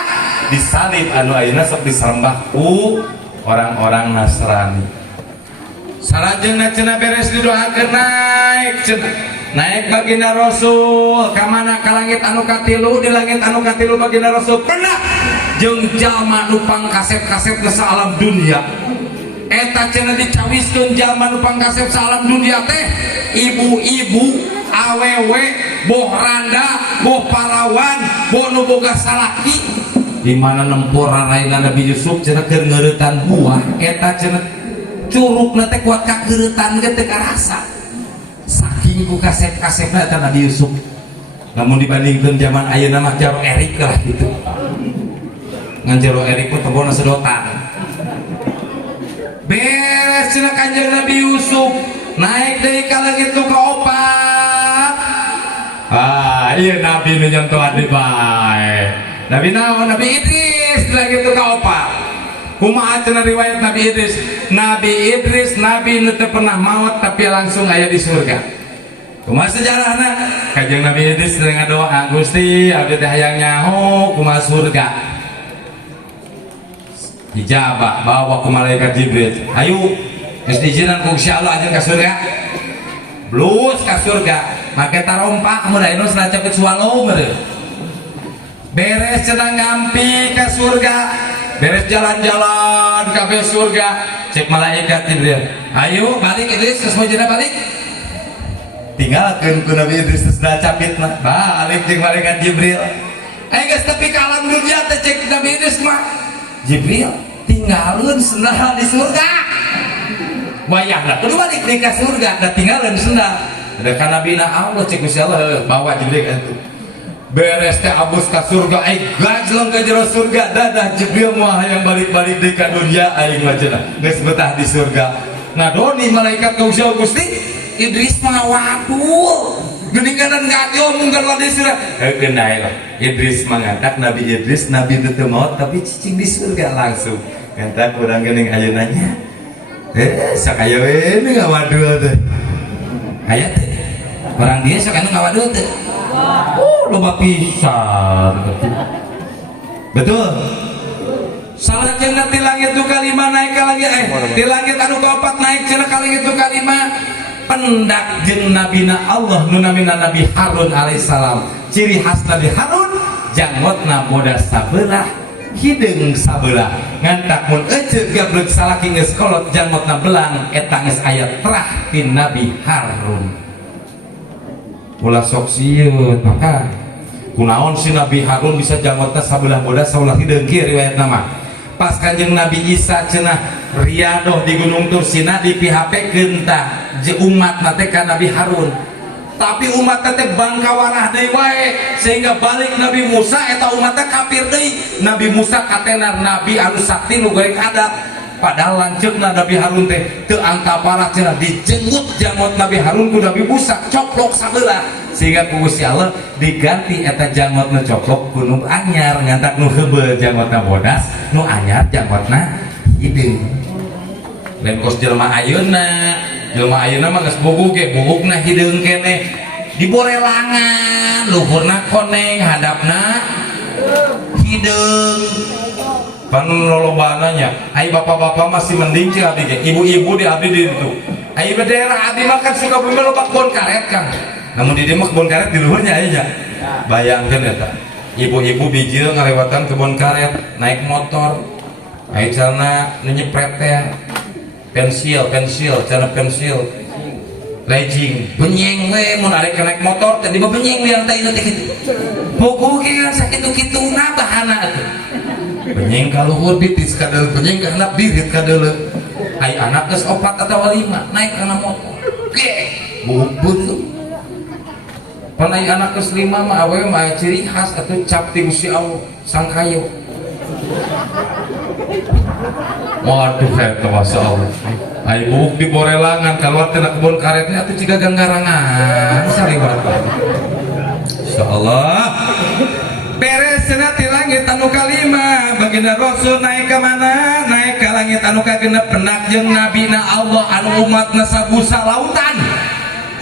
disalib anu ayeuna sok disarembah ku orang-orang Nasrani. Salajengna cenah beres didoakeun naik cenah. Naik baginda Rasul ka mana ka langit anu katilu, di langit anu katilu baginda Rasul pernah jeung jalma nu pangkasep-kasep ke alam dunia. Eta cenah dicawiskeun jalma nu pangkasep alam dunia teh ibu-ibu, awewe, boh randa, boh parawan, boh nu boga salaki. Di mana nempur raraina Nabi Yusuf cenah keur ngeuretan buah, eta cenah curugna teh kuat ka geuretan ge teu karasa. Saking ku kasep-kasepna eta Nabi Yusuf. Namun dibandingkeun zaman ayeuna mah jaro erik lah gitu. nganjero Erik pun tebona sedotan beres cenah Kanjeng Nabi Yusuf naik dari ka langit nu kaopat. Iya Nabi nu nyontohan di bae. Nabi naon? Nabi Idris di langit nu kaopat. Kumaha cenah riwayat Nabi Idris? Nabi Idris nabi nu teu pernah maot tapi langsung aya di surga. Kumaha sejarahna? Kanjeng Nabi Idris teu ngadoa, Gusti abdi teh hayang nyaho kumaha surga. Dijabah bawa ku malaikat Jibril. Ayo geus diizinkan ku Gusti Allah ajeun ka surga. Blus ka surga. Make tarompak mun aya nu sanajan ke suwalo meureun. Beres cenah ngampi ka surga. Beres jalan-jalan ka surga. Cek malaikat Jibril. Ayo balik Idris geus mojeuna balik. Tinggalkeun ku Nabi Idris geus da capitna. Balik jeung malaikat Jibril. Geus tepi ka alam dunya teh cek Nabi Idris mah. Jibril tinggalin sendal di surga wayahna kudu balik di ka surga da tinggalin sendal ada ka nabina Allah cek Gusti Allah bawa Jibril itu beres teh abus ka surga gajlong ka jero surga dadah Jibril mah yang balik-balik di ka dunya aing mah cenah geus betah di surga ngadoni malaikat ka Gusti Idris mah waduh geninganan ngajong mungkin di surga kenai lah Idris mengangkat Nabi Idris Nabi itu maut tapi cicing di surga langsung ngantak kurang gening ayunannya sakaya ini gak waduh tuh ayat tuh orang dia sakaya gak waduh tuh loba pisan betul salah cenah di langit itu kalima naik ke langit di langit anu keempat naik cenah ke langit itu kalima pendak jeung nabina Allah nu namina Nabi Harun alaihissalam ciri khas Nabi Harun janggotna bodas sabelah hideung sabelah ngantak mun eceuk gablek salaki geus kolot janggotna belang eta geus aya terah ti Nabi Harun ulah sok sieun maka kunaon si Nabi Harun bisa janggotna sabelah bodas saulah hideung kieu riwayat nama pas Kanjeng Nabi Isa cenah riadoh di Gunung Tursina di PHP genta umat nate ka Nabi Harun tapi umat teh bangkawarah deui wae sehingga balik Nabi Musa eta umat teh kafir deui Nabi Musa katenar nabi anu sakti nu goreng adat padahal lanceukna Nabi Harun teh teu angka parah cenah dijenggut jangot Nabi Harun ku Nabi Musa coplok sabelah sehingga ku Gusti Allah diganti eta jangotna coplok ku nu anyar ngantak nu heubeul jangotna bodas nu anyar jangotna hideung lain kos jelema ayeuna mah geus bubuk ge bubukna hideung keneh diborelangan luhurna koneng hadapna hideung panu lolobananya ai bapak-bapak masih mending cing abdi ge ibu-ibu di abdi di ditu ai daerah abdi mah kan suka bumi loba kebon karet Kang namun di dieu mah kebon karet di luhurnya aya nya bayangkeun eta ibu-ibu bijil ngalewatan kebon karet naik motor ai celana nu nyepret teh pensil legging benyeng we mun arek naik motor teh diba benyeng we teh ieu teh kitu bogo ge sakitu-kituna bahana atuh benyeng ka luhur bitis ka deuleu benyeng ka handap birit ka deuleu ai anak geus 4 atawa 5 naik kana motor ge bubun tuh pan ai anak geus 5 mah awewe mah ciri khas atuh cap ti Gusti Allah sang kayu waduh eta Masya Allah ai bubuk di borelangan keluar tina kebun karetnya atuh ciga ganggarangan saliwat insyaallah beres cenah ti langit anu kalima baginda Rasul naik ka mana naik ka langit anu kagenep penak jeung nabina Allah anu umatna sabusa lautan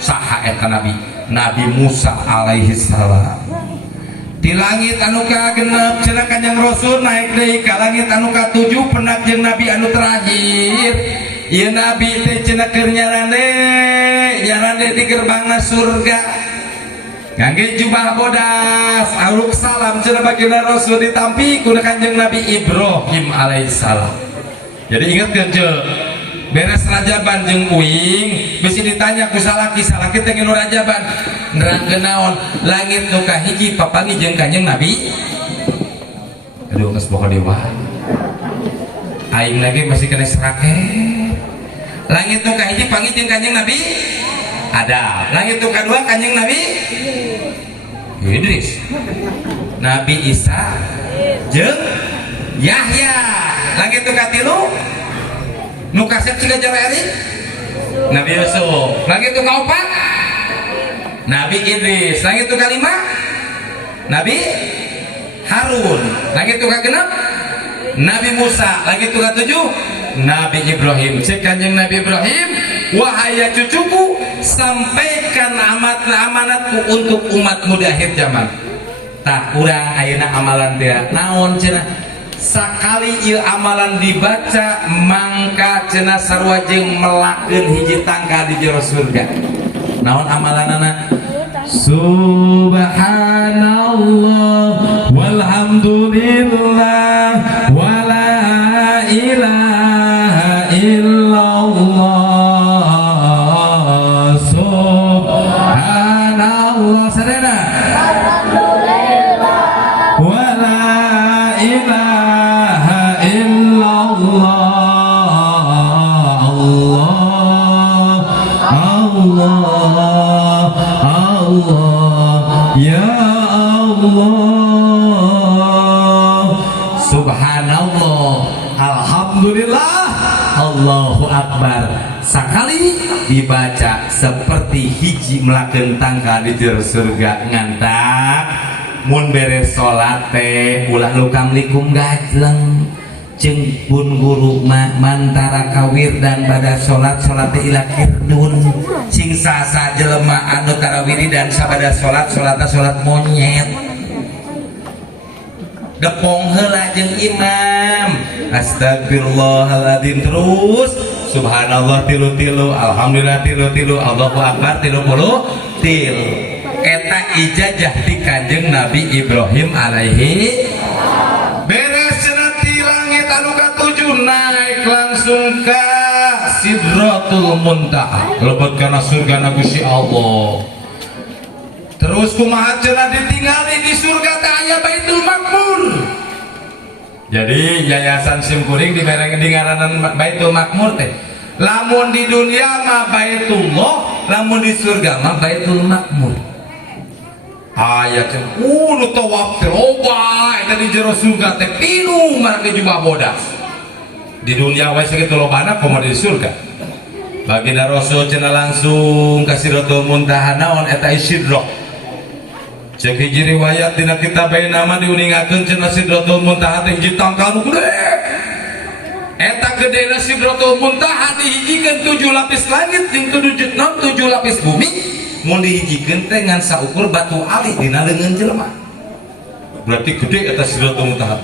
saha eta Nabi Musa alaihi salam di langit anu kagenep cenah Kanjeng Rasul naik deui ka langit anu ka-7 penak jeung nabi anu terakhir ieu nabi teh cenah keur nyarande di gerbangna surga ngangge jubah bodas aluk salam cenah baginda Rasul ditampi ku Kanjeng Nabi Ibrahim alaihissalam jadi ingetkeun ceuk beres rajaban jeung uing bisi ditanya ku salaki teh nu rajaban nerangkeun naon langit nu kahiji papangi jeung Kanjeng Nabi aduh geus boga dewa aing lagi masih kena serake langit nu kahiji pangi jeung Kanjeng Nabi ada langit nu kadua Kanjeng Nabi Idris Nabi Isa jeung Yahya. Lagi tu katilu nu kasep siga jawa eri Nabi Yusuf. Lagi tu kaopat Nabi Idris. Lagi tu kalima Nabi Harun. Lagi tu kagenep Nabi Musa. Lagi tu katujuh Nabi Ibrahim. Cek Kanjeng Nabi Ibrahim, wahai cucuku, sampaikan amanatku untuk umatmu di akhir zaman. Tak kurang ayeuna amalan dia naon cenah sakali ieu amalan dibaca mangka cenah sarua jeung melakeun hiji tangka di jero surga. Naon amalanana? Subhanallah walhamdulillah wala ilaha illallah subhanallah sadana wala ilaha illallah Allah Allah Allah ya Allah subhanallah alhamdulillah Allahu akbar sakali dibaca seperti hiji melakeun tangka di jero surga ngantak mun beres salat teh ulah lukamlikum gajleng jeung pun guru mah mantara kawir dan pada salat teh ila kirdun sing sasa jelema anu tara wiridan sabada salat monyet gepong heula jeung imam astagfirullahaladzim terus subhanallah tilu-tilu alhamdulillah tilu-tilu Allahu akbar 30 til eta ijazah di Kanjeng Nabi Ibrahim alaihi beres cenah ti langit anu katujuh naik langsung ka Sidratul Muntaha lebet kana surga na Gusti Allah. Terus kumaha cenah ditinggali di surga teh aya Baitul Makmur. Jadi yayasan Simkuring di ngaranan Baitul Makmur teh. Lamun di dunia mah Baitullah, lamun di surga mah Baitul Makmur. Aya teh nu tawaf teh loba eta di jero surga teh pinuh marake jubah bodas. Di dunia wae sakitu lobana komo di surga. Baginda Rasul cenah langsung ka Sidratul Muntaha naon eta Sidrah. Cek hiji riwayat dina kitab nama diuningakeun cenah Sidratul Muntaha teh hiji tangkal nu gede. Eta gedena Sidratul Muntaha dihijikeun 7 lapis langit jeung 7 lapis bumi. Mun dihijikeun teh ngan saukur batu alih dina leungeun jelema. Berarti gede eta Sidratul Muntaha.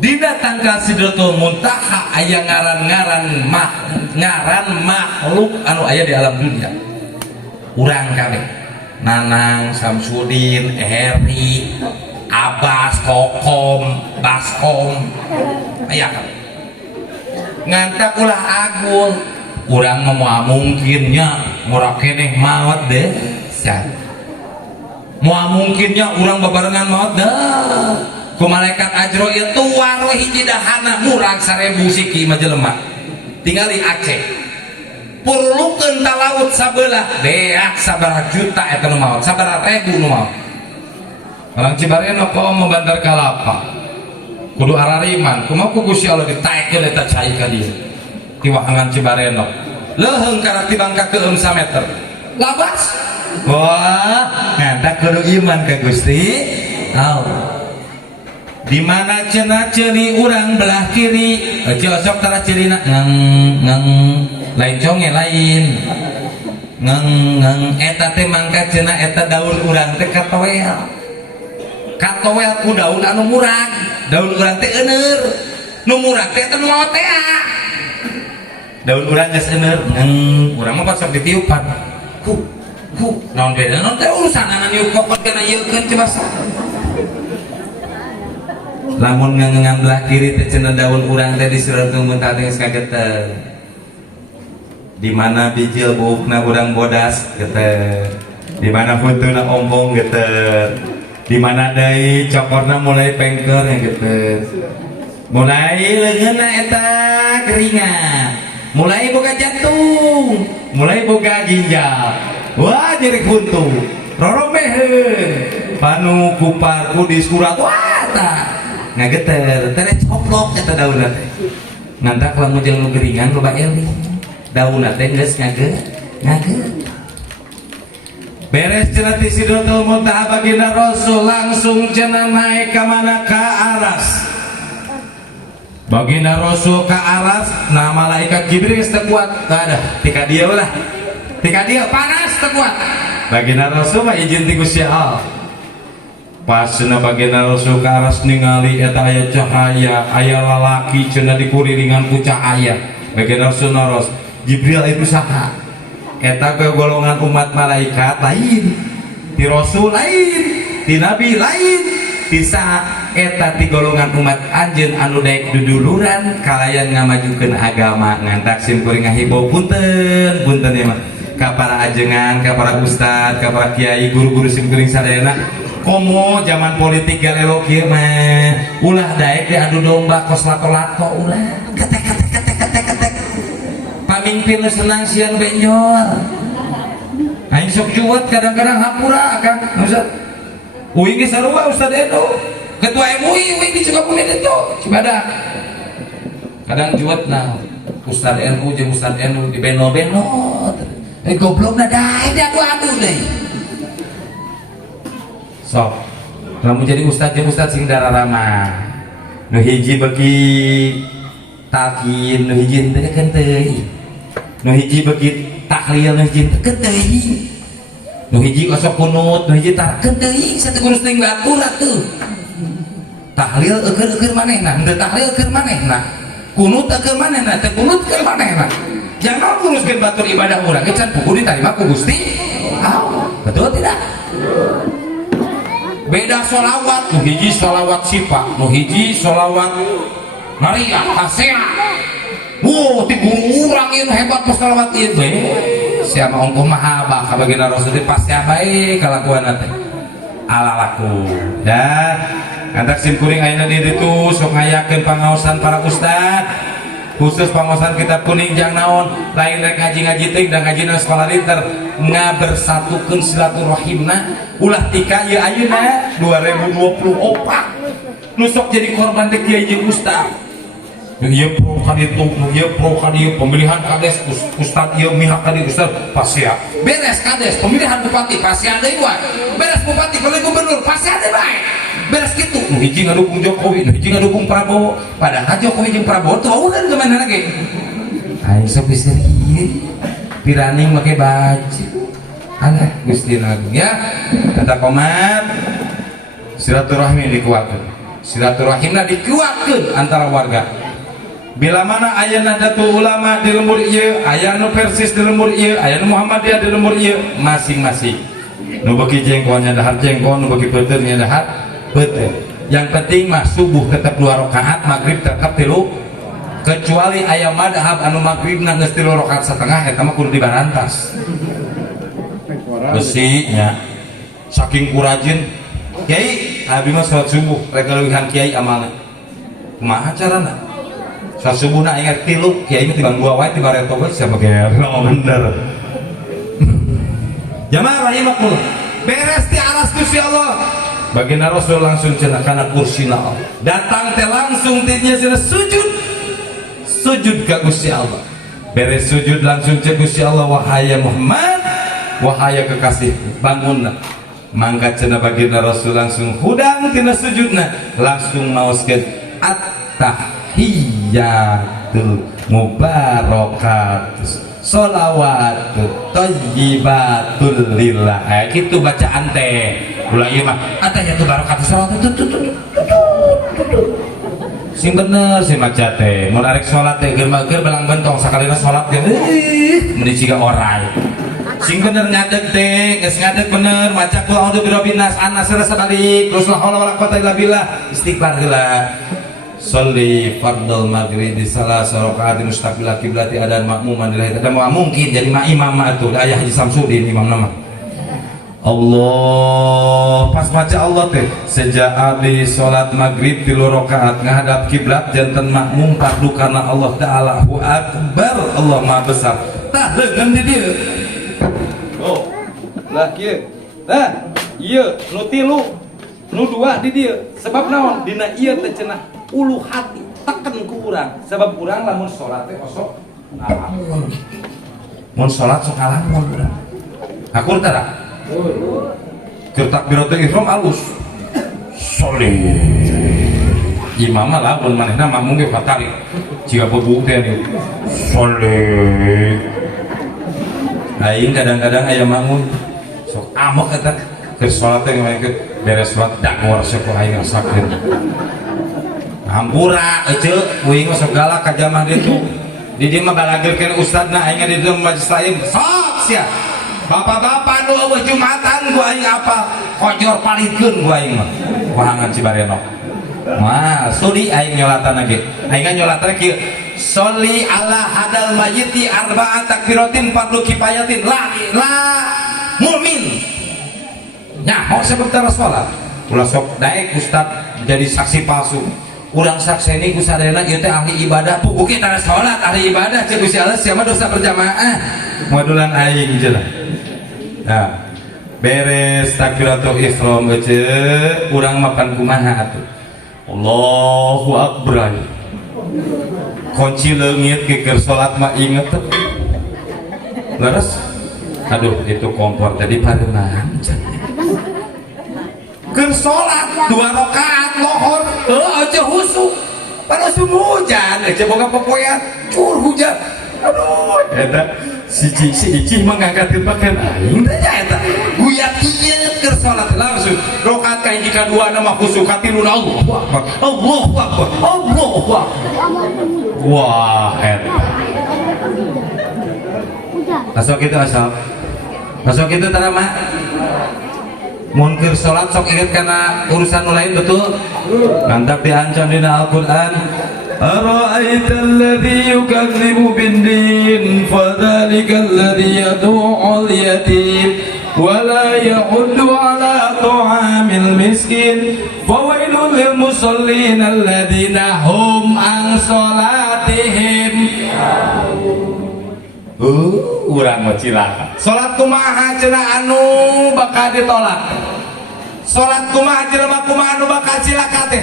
Dina tangkal Sidratul Muntaha aya ngaran makhluk anu aya di alam dunia. Urang kabeh. Nanang, Samsudin, Heri, Abbas, Kokom, Baskom, aya kan. Ngantak ulah agung, urang moal mungkinnya murah keneh maot deh, san. Moal mungkinnya urang babarengan maot dah. Ku malaikat Ajrail tuar we hiji dahana murag 1000 siki mah jelema. Tingali Aceh. Purlukeun ta laut sabelah beak sabaraha juta eta nu maot, sabaraha ribu nu maot. Orang Cibareno kok mau Bandar Kalapa. Kudu arariman, kumaha ku Gusti Allah ditaekeun eta cai ka dieu. Ti wahangan Cibareno. Leuheung kana ti bangka keum 1 meter. Labas. Wah, ngada kudu iman ka Gusti Allah. Di mana cenah ceuli urang belah kiri, cocok tara cirina ngeng lain conge lain ngeng eta teh mangka cenah eta daun urang teh katoel ku daun anu murag, daun urang teh euneur, nu murag teh eta nu maot teh daun urang geus euneur ngeng urang mah pas ditiupan ku naon beda naon teh urusanana niup kokot kana yeukeun coba lamun ngangengan belah kiri teh cenah daun urang teh di Sidratul Muntaha teh geus kageteng. Di mana bijil buukna urang bodas geter. Di mana puntuna ompong geter. Di mana deui cokorna mulai pengker ya geter. Mulai leungeunna eta keringat. Mulai boga jantung, mulai boga ginjal. Wah jadi kuntu. Roromeheun. Panu kupar ku di surat wah tah. ngageter tere coplok eta daunna teh ngantak lamun jeung nu geringan loba eling daunna teh geus ngage beres cenah ti Sidratul Muntaha baginda Rasul langsung cenah naik ka mana ka aras baginda Rasul ka aras nah malaikat Jibril geus teu kuat ada tika dieu lah tika dieu panas teu kuat baginda Rasul mah izin ti Gusti Allah pas cenah baginda Rasul ka aras ningali eta aya cahaya aya lalaki cenah dikuriringan ku cahaya baginda Rasul naros Jibril itu saha eta ke golongan umat malaikat lain ti Rasul lain ti Nabi lain bisa eta ti golongan umat anjeun anu daek duduluran kalayan ngamajukeun agama ngantak sim kuring ngahibau punten ieu mah ka para ajengan ka para ustad ka para kiai guru-guru sim kuring sadayana komo zaman politik galelo kieu mah ulah daek diadu domba kos lato-lato ulah ketek pamimpin senang siang benjol aing sok juwet kadang-kadang hapura kan Ustaz uing ge sarua Ustaz Eno ketua MUI uing di Sukabumi itu Cibadak kadang juwet nah Ustaz NU jeung Ustaz NU di beno-beno goblokna dae adu-adu deui sok lamun jadi ustaz jeung ustaz sing dararama nu hiji beki talqin nu hiji teh kan teuing nu hiji beki tahlil nu hiji teu teuing nu hiji osok kunut nu hiji tarkeun teuing sateungurus teuing batur atuh tahlil eukeun manehna henteu tahlil eukeun manehna kunut eukeun manehna teu kunut eukeun manehna jangan nguruskeun batur ibadah urang ge can puguh ditarima ku Gusti Allah betul tidak beda sholawat nu hiji sholawat sifa nu hiji sholawat Maria Kasea ti guru urang ieu hebat sholawat ieu sia mah ongkoh mah abah ka baginda Rasul pasti bae kalakuanna teh ala laku ya antak sim kuring ayeuna di ditu sok ngayakeun pangaosan para ustad khusus pangaosan kitab kuning jang naon lain rek ngaji-ngaji teh dan ngajina sekolah linter ngabersatukeun silaturahimna ulah tika ieu ayeuna 2024 nu sok jadi korban teh kiai jeung ustad ieu pro kaditu ieu pro kadieu pemilihan kades ustad ieu mihak kadieu ustad pasia beres kades pemilihan bupati pasia deui wae beres bupati pemilihan gubernur pasia deui bae beres kitu nu hiji ngadukung Jokowi nu hiji ngadukung Prabowo padahal Jokowi jeung Prabowo teu udan ke mana lagi aing sok diseriin piraning make baju alah Gusti Agung ya kata komat silaturahmi dikuatkeun silaturahimna dikuatkeun antara warga bila mana aya Nadatul Ulama di lembur ieu aya nu Persis di lembur ieu aya nu Muhammadiyah di lembur ieu masing-masing nu beuki jengkolnya dahar jengkol nu beuki peuteurnya dahar peuteur yang penting mah subuh tetap 2 rakaat maghrib tetap 3 kecuali aya madhab anu maghribna geus 3 rakaat setengah eta mah kudu dibarantas besinya saking kurajin kiai abi mah salat subuh rek leuwihan kiai amalna kumaha carana salat subuhna ingat 3 kiai mah tibang 2 wae tiba reto we sia bener bener jamaah rahimakumullah beres ti aras Gusti Allah baginda Rasul langsung cenah kana kursina Allah datang teh langsung tinya cenah sujud ka Gusti Allah beres sujud langsung cek Gusti Allah wahai Muhammad wahai kekasih bangunna mangga cenah baginda Rasul langsung hudang tina sujudna langsung maoskeun at-tahiyyatul mubarakatus sholawatut thayyibatul lillah kitu bacaan teh ulah ieu mah atahiyatul barakatus sholawatut sing bener sih maca teh mun arek salat teh keur belang bentong sakalina salat teh meni ciga orai sing bener ngadeg teh geus ngadeg bener maca qul a'udzu birabbin nas anas rasa balik terus la haula wala quwata illa billah istighfar heula sholli fardul maghrib di salah rakaat mustaqbil kiblati adan makmuman lillahi ta'ala mungkin jadi imam atuh aya Haji Samsudin imam nama Allah pas maca Allah teh sejak abdi salat maghrib 3 rakaat ngadap kiblat janten makmum fardu karena Allah taala Allahu akbar Allah maha besar tah leungeun di dieu oh lah kieu tah ieu nu 3 nu dua di dia sebab naon dina ieu teh cenah ulu hati teken ku urang sebab urang lamun salat teh osok ngalamun mun salat sok ngalamun urang akur tara keur takbiratul ihram alus soleh imam lah mun manehna makmum ge fatali jiga bebuk teh nih soleh aing kadang-kadang aya makmum sok amok eta keur salat teh ngeukeun beres salat dangor sok aing rasakeun hampura ece uing sok galak ka jamaah ditu di dieu mah balageurkeun ustadna aing di dieu majelis lain sok sia bapak-bapak nu eueuh jumatan ku aing apa kojor palitkeun ku aing mah wahangan Cibareno mah sudi aing nyolatan ge aing nyolatan kieu sholli ala hadal mayyiti arba'at takbiratin fardu kifayatin la mu'min nya mau sebentar salat ulah sok daek ustad jadi saksi palsu urang sakseni ku sadayana ieu teh ahli ibadah puguh kita salat ahli ibadah ceuk Gusti Allah siapa dosa berjamaah modulan aing cenah nah beres takbiratul ihram ceuk urang makan kumaha atuh Allahu akbar kunci leungit ke keur salat mah inget leres aduh itu kompor tadi pareunang keur salat 2 rakaat lohor aja husuk pada sumujan aja boga popoyan cur hujan aduh eta si Ici mah ngangkatkeun pakeun aing teh eta guyat ieu keur salat langsung rakaat ka hiji ka dua mah husuk katiluna Allahu akbar Allahu akbar Allahu akbar wah eta asal kitu asal kitu tara mah mun keur salat sok inget kana urusan lain betul mantap diancam dina Al-Qur'an ara'aita alladhi yukadzibu bid-din fadzalikal ladzi yad'ul yatim wa la yahuddu ala ta'amil miskin fawailul lil musallin alladzina hum an salatihim urang mah cilaka salat kumaha cenah anu bakal ditolak salat kumaha jelema kumaha anu bakal cilaka teh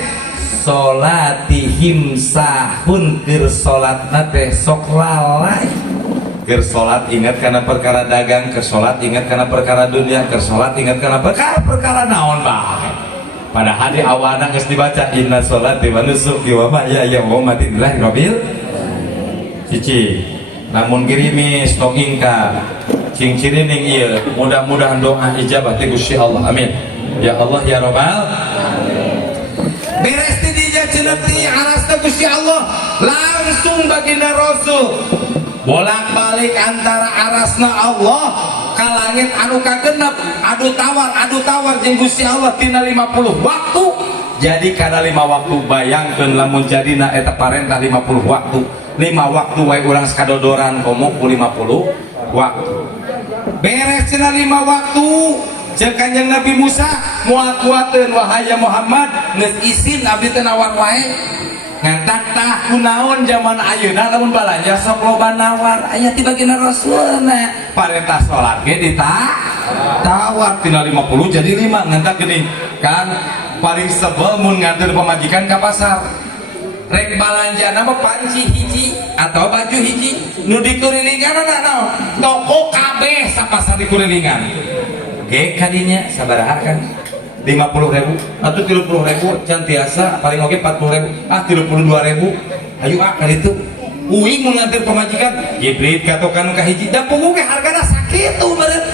salatihim sahun keur salatna teh sok lalai keur salat ingat kana perkara dagang keur salat ingat kana perkara dunia keur salat ingat kana perkara naon bae padahal di awalna geus dibaca inna sholati wa nusuki wa mahyaya wa mamati lillahi rabbil cici namun girimis tong ka cing cirining ieu mudah-mudahan doa ijabah ti Gusti Allah amin ya Allah ya rabbal beres ti dinya cenah ti arasna Gusti Allah langsung baginda Rasul bolak-balik antara arasna Allah ka langit anu kagenep adu tawar jeung Gusti Allah tina 50 waktu jadi kana 5 waktu bayangkeun lamun jadina eta parentah 50 waktu 5 waktu wae urang sakadodoran komo ku 50 waktu beres cenah 5 waktu jeung Kanjeng Nabi Musa moal kuateun wahai Muhammad geus izin abdi teh nawar wae ngantak tah kunaon zaman ayeuna lamun balanja sok loba nawar aya ti baginda Rasulna parentah salat ge ditawar tina 50 jadi 5 ngantak geuning kan paling sebel mun nganter pamajikan ka pasar rek balanja nama panci hiji atau baju hiji nu dikurilingan naon toko kabeh sapasar dikurilingan ge kadinya sabaraha kan 50.000 atau 30.000 can tiasa paling oge 40.000 32.000 ayo kali itu uing mun nganter pamajikan jibrit katokan ka hiji da punguh ge hargana sakitu beureut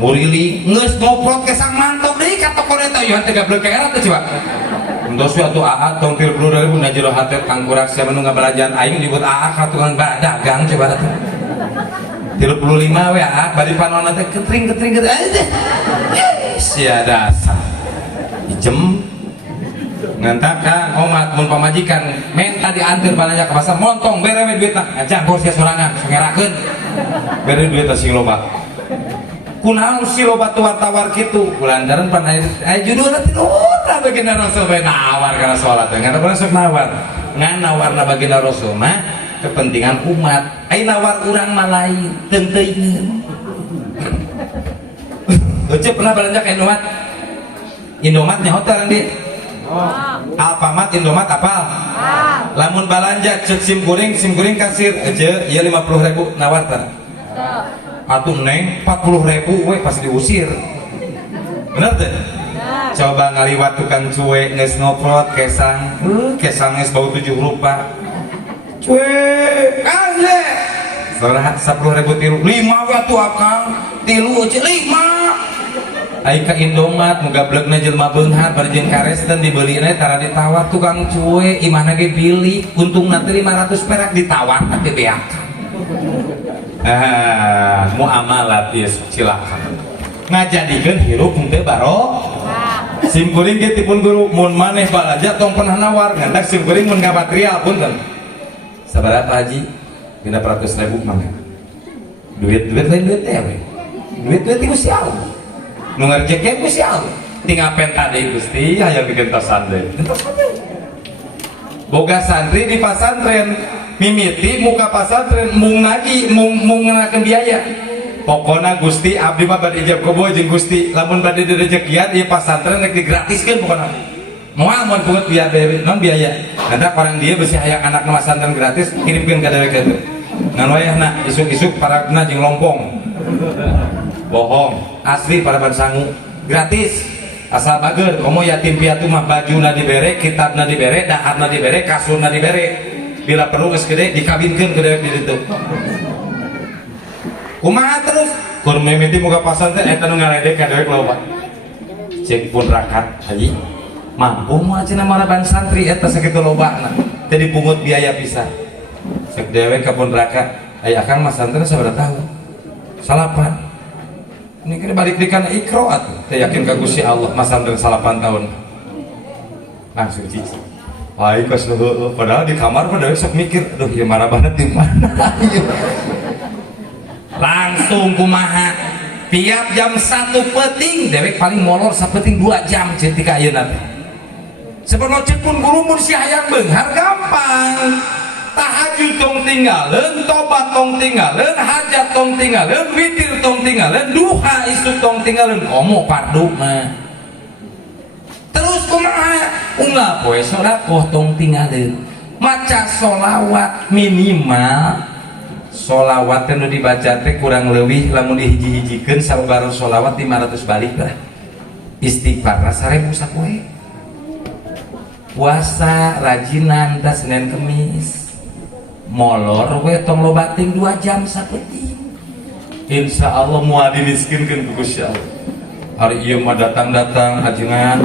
murili geus ngoprot ke sang mantok deui ka toko eta yo teh gablek era teh coba entos we atuh aat tong 30.000 na jero hate kangkurak siapa nu ngabelanjaan aing nyebut aat ka tukang dagang coba atuh 35 we aat bari panonna teh ketring teh sia dasar ijem ngantak ka omat mun pamajikan menta dianteur balanja ka pasar montong bere we duitna aja bos sia sorangan ngerakeun bere duitna sing loba kunaon si loba tawar kitu kulantaran pan aya judulna ti nuhurna baginda Rasul bae nawar kana salat ngana pernah sok nawar ngan nawarna baginda Rasul mah kepentingan umat ai nawar urang mah lain teu teuing heuceu pernah balanja ka umat Indomaret nyaho teh di Alfamart Indomaret apal lamun balanja cek sim kuring kasir aja ya 50.000 nawar teh atuh neng 40.000 we pas diusir bener teh coba ngaliwat tukang cuek nges ngoprot kesang nges bau 7 rupa cuek aja seorang 10.000 tilu 5 waktu akang tilu aja 5 ayo ke Indomaret muga blekna jelma beunghar pada jeung karesten dibelina tara ditawar tukang cuek imahna ge pilih untungna teh 500 perak ditawar teh beak muamalat ya silakan ngajadikeun hirup teu baro sim kuring ge tipun guru mun maneh balaja tong pernah nawar ngandak sim kuring mun ngapatrial punten sabaraha haji 600.000 mah duit lain duit teh we duit ti Gusti Allah nu ngarjeke Gusti Allah tinggal penta deui Gusti hayang bikin tosan deui boga santri di pasantren mimiti muka pasantren mung ngaji mung ngenakeun biaya pokona Gusti abdi mah bade ijab kabul jeung Gusti lamun bade direjekian ieu pasantren rek digratiskeun pokona moal mun pungut biaya non biaya nanti orang dia besi hayang anak pasantren gratis kirimkeun ka dewek kitu ngan wayahna isuk-isuk paragna jeung lompong bohong asli para bansangu gratis asal bager komo yatim piatu mah bajuna dibere kitabna dibere daharna dibere kasurna dibere bila perlu geus gede dikawinkeun ke dewek di ditu kumaha terus kur mimiti muka pasantren eta nu ngaledek ka dewek loba cek pun rakat haji mampu moal cenah maraban santri eta sakitu lobana teh dipungut biaya pisan cek dewek ka pun rakat aya akang mah santri sabaraha tahun salapan ini kira balik di kana ikro atuh teh yakin ka Gusti Allah mas santri 8 tahun langsung cici baik kos nu padahal di kamar mah dewek sok mikir aduh ieu marabana di mana langsung kumaha tiap jam 1 peting dewek paling molor sapeting 2 jam cetika ayeuna teh saperna cek pun guru mun si hayang beunghar gampang tahajud tong tinggalin, tobat tong tinggalin, hajat tong tinggalin, witir tong tinggalin, duha isuk tong tinggalin, komo pardu mah terus kumaha unggal poe sodakoh tong tinggalin maca solawat minimal solawat nu dibaca teh kurang leuwih lamun dihiji-hijikeun sababar solawat 500 balik lah istighfar 1000 sapoe puasa rajinan da Senin Kemis molor we tong lobating 2 jam sapeting insya Allah moal dimiskinkeun ku Gusti Allah hari ieu mah datang ajengan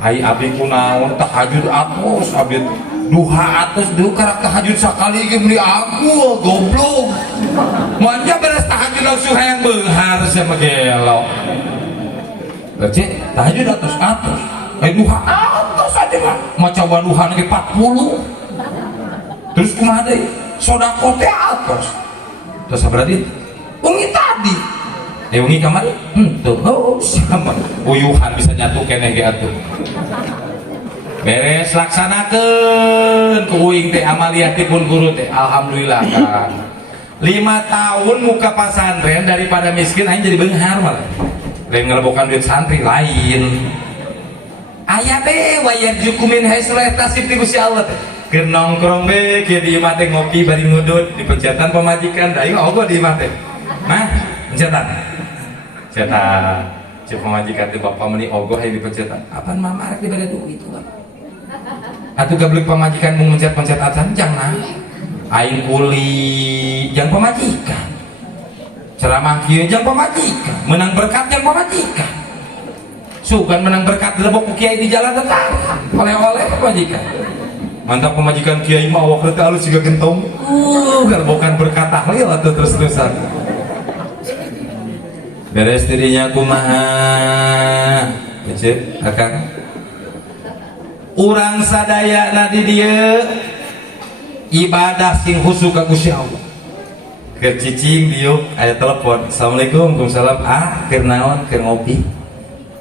ai abdi kunaon tahajud atos abdi duha atos deui karak tahajud sakali ge beli aku goblok manja beres tahajud langsung hayang beunghar sama gelo berarti tahajud atos duha atos aja mah coba duha ge 40 terus kumaha deui sodaqoh teh atos terus berarti wengi tadi wengi kamari henteu sama uyuhan bisa nyatu keneh ge atuh beres laksanakeun ku uing teh amaliyatipun guru teh alhamdulillah kan 5 tahun muka pasantren daripada miskin aing jadi beunghar malah lain ngelebokan duit santri lain aya teh wayarjuku min haitsu la yahtasib ti Gusti Allah teh keur nongkrong be kieu di imah teh ngopi bari ngudut di pencetan pamajikan da ieu ogo di imah teh mah pencetan cetan cek pamajikan teh bapak meuni ogo hayang di pencetan apaan mah marek dibere duit itu bapak atuh gablek pamajikan mung mencet-mencet adzan jangan aing kuli jang pamajikan ceramah kieu jang pamajikan menang berkat jang pamajikan sugan menang berkat dilebok ku kiai di jalan tetangga oleh-oleh pamajikan mantap pemajikan kiai mah awak teh alus siga gentong galbokan berkat tahlil atuh terus-terusan beres dirinya kumaha cek akang urang sadayana di dieu ibadah sing khusyuk ka Gusti Allah keur cicing diuk aya telepon assalamualaikum waalaikumsalam keur naon keur ngopi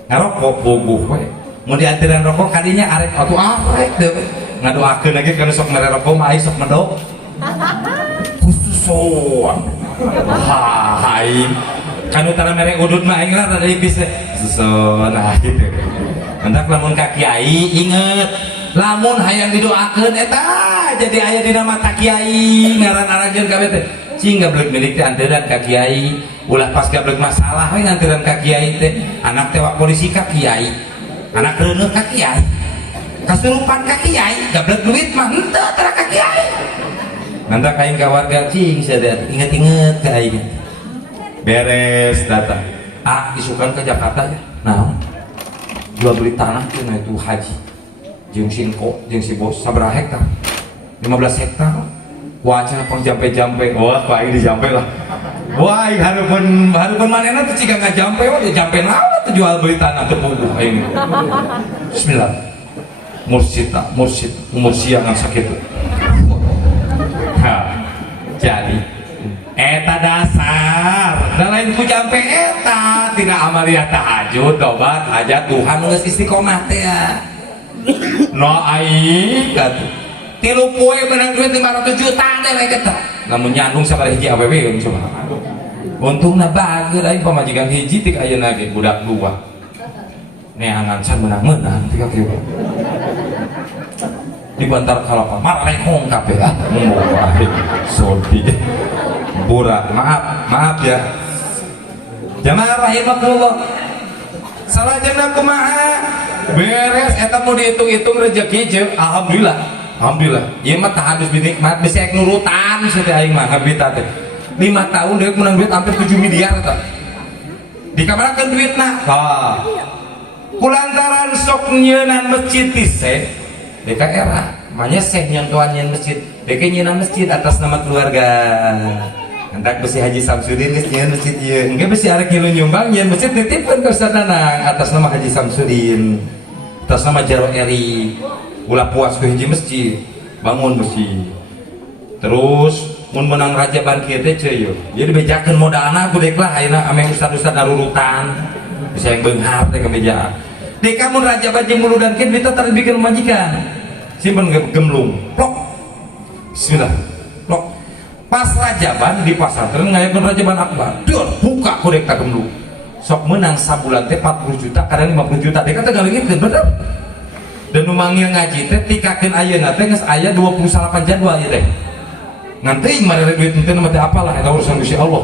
ngarokok bogoh we mun diantiran rokok kadinya arek atuh arek deui ngadoakeun lagi kana sok mere rokok mah ai sok medok khusus soan hai Anu tara mere udut mah aing rada bisa susun nah gitu. Hendak lamun ka kiai inget lamun hayang didoakeun eta jadi aya dina mata kiai ngaran-aranjeun kabeh teh cing gablek milik teh anteuran ka kiai ulah pas gablek masalah we nganteuran ka kiai teh anak teh wa polisi ka kiai anak reuneuh ka kiai kasurupan ka kiai gablek duit mah henteu tara ka kiai nanti kain ka warga cing sadar inget-inget ka aing beres datang isukan ke Jakarta ya nah jual beli tanah cina itu haji jeung singko jeung si bos sabaraha hektar 15 hektar wacana pang jampe-jampe wah ku aing dijampe lah wah aing hareupeun manehna teh ciga ngajampe wah jampe naon teh jual beli tanah teu puguh aing bismillah mursid umur siangan sakitu jadi eta dasar dan lain ku jampe eta tina amalia tahajud tobat hajat Tuhan geus istiqomah teh ya no aing katu 3 poe menang duit 500 juta teh we eta lamun nyandung sabaraha hiji awewe coba untungna bageut aing pamajikan hiji tik ayeuna ge budak 2 neangan can menang-menang tika kieu di bantar kalapa marehong kabeh sodi burak maaf ya jamaah rahimakumullah salajengna kumaha beres eta mau dihitung-hitung rezeki jeung alhamdulillah ieu mah tah hadus dinikmat bisi ek nurutan saeutik aing mah ngabita teh 5 tahun deuk menang duit hampir 7 miliar eta dikamarakeun duitna kulantaran sok nyeunan masjid tise deka era makanya seh nyantuan nyen masjid deka nyeunaan masjid atas nama keluarga hendak besi Haji Samsudin geus nyeun masjid ieu engke besi arek ngilu nyumbang nyeun masjid dititipkeun ka Ustaz Nanang atas nama Haji Samsudin atas nama Jaro Eri ulah puas ku hiji masjid bangun besi terus mun menang rajaban kieu teh ceuy jadi bejakeun modalna ku deuk lah ayeuna ame ustad-ustad arurutan bisa yang beunghar teh kemejaan deka mun rajaban jeung muludan kieu kita tara bikin majikan simpen gemlung plok bismillah plok pas rajaban di pasantren ngayakeun rajaban akbar dur buka ku dek ta gemlung sok menang sabulan teh 40 juta kadang 50 juta deka teh galengitkeun bener dan nu manggil ngaji teh tikakeun ayeuna teh geus aya 28 jadwal ieu teh ngan teuing marere duit teh mah teh apalah eta urusan Gusti Allah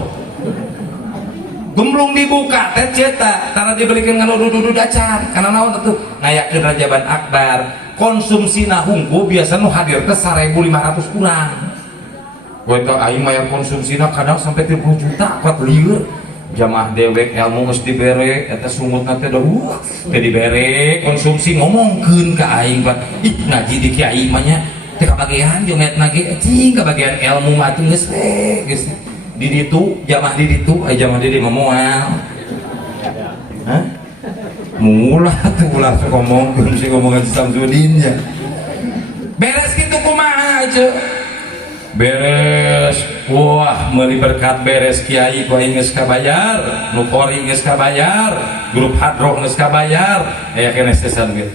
gemblung dibuka teh cetak tara dibelikeun nganu dudu dacar kana naon atuh ngayakeun rajaban akbar konsumsina hungku biasa nu hadir teh 1.500 kurang Weta aing mah konsumsina kadang sampai 30 juta kuat lieur. Jamaah dewek ilmu geus dibere eta sumutna teh dah teh dibere konsumsi ngomongkeun ka aing pat ih ngaji di kiai mah nya teh kabagean jometna ge cing kabagean ilmu mah teh geus geus di ditu jamaah di ditu aya jamaah di mah moal. Hah? Mulah tuh ulah sok ngomongkeun si ngomongan Samsudin nya. Beres kitu kumaha aja. Beres, wah meuli berkat beres kiai ku aing geus kabayar, nu kori geus kabayar, grup hadroh geus kabayar, aya keneh sesan ge.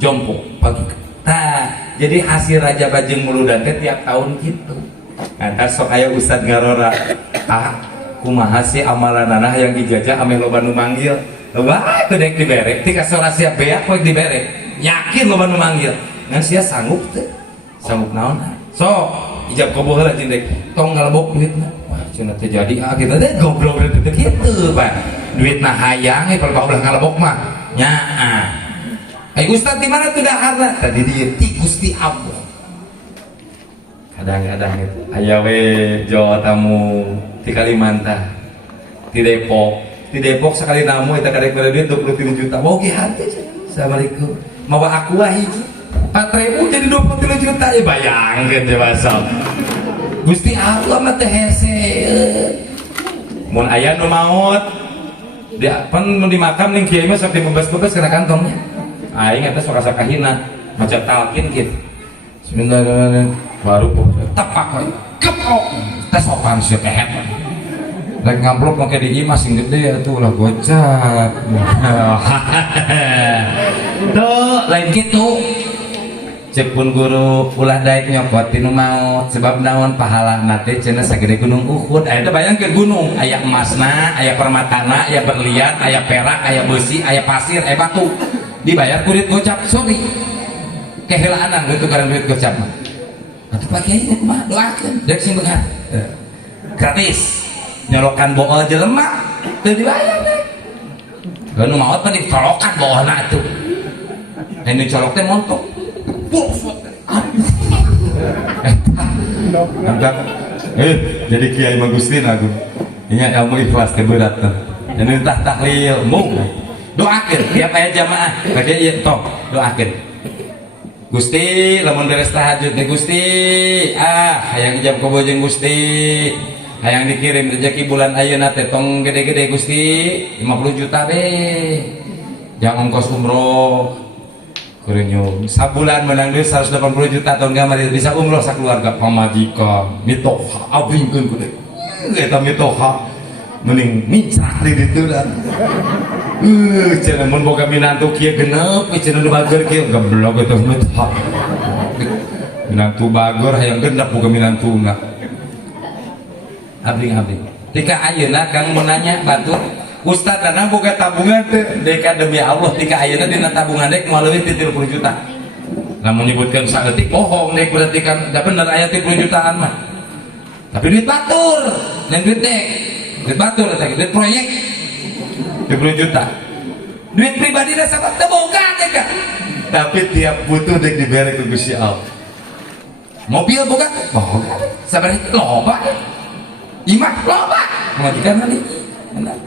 Jompo pagi. Tah, jadi hasil raja bajeng muludan teh tiap tahun kitu. Nah, sok aya ustad ngarora. Kumaha sih amalanana yang dijajah ame loba nu manggil. Loba teu dek dibere, ti kasora sia beak poek dibere. Yakin loba nu manggil. Ngan sia sanggup teu? Sanggup naon? So, ijab koboh lah cindek, tong ngalebok duitna. Wah, cina terjadi kita deh goblok gitu gitu, pak. Duitna hayang, kalau ulah ngalebok mah, nyaa. Ustad di mana tuh daharna? Tadi dia ti Gusti Allah. Kadang-kadang itu, ayawe Jawa tamu di Kalimantan, di Depok sekali namu kita kadek duit 23 juta. Mau hati, assalamualaikum. Mau aku hiji. 4.000 jadi 23 juta ya bayangkan ya basal Gusti Allah mah teh hese mun aya nu maot dia pan nu di makam ning kiai mah sok dibebas-bebas kana kantongnya aing eta sok asa kahina maca talqin kitu bismillahirrahmanirrahim baru tepak we keprok teh sopan sih kehet rek ngamplop make di imah sing gede atuh ulah gocap tuh lain kitu cek pun guru ulah daek nyokot tinu maut sebab naon pahala nate cenah sagede gunung Uhud. Aya teh bayangkeun gunung aya emasna, aya permatana, aya berlian, aya perak, aya besi, aya pasir, aya batu. Dibayar kulit gocap, sorry. Kehelaanan gitu karena duit gocap mah. Atuh Pak Kiai kumaha doakeun deuk sing beungar. Gratis. Nyolokan bool jelema teu dibayar deh. Anu maot mah dicolokan boolna atuh. Ini colok teh montok. Mantap. Jadi Kiai Magustin aku. Ingat ilmu ikhlas teh berat tuh. Jadi tah tahlil mung. Doakeun tiap aya jamaah. Bade ieu tok doakeun. Gusti lamun beres tahajud teh Gusti, hayang ijab kabojeng Gusti. Hayang dikirim rezeki bulan ayeuna teh tong gede-gede Gusti, 50 juta be. Yang ongkos umroh kurenyum sabulan menang duit 180 juta tahun kamari bisa umroh sakeluarga pamajikan mitoha abingkeun ku deui eta mitoha mending mincrak di ditu dan cenah mun boga minantu kieu genep cenah nu bager kieu geblok eta mitoha minantu bager hayang genep boga minantuna abing tika ayeuna Kang mun nanya batur Ustad dana boga tabungan teh deka demi Allah tika ayeuna dina tabungan dek moal leuwih ti 30 juta. Lamun nyebutkeun saeutik bohong dek berarti kan da bener aya 30 jutaan mah. Tapi duit batur, lain duit dek. Duit batur eta duit proyek 30 juta. Duit pribadina sabat teu boga dek. Tapi tiap butuh dek dibere ku Gusti Allah. Mobil boga? Boga. Sabari loba. Imah loba. Majikan mah bener.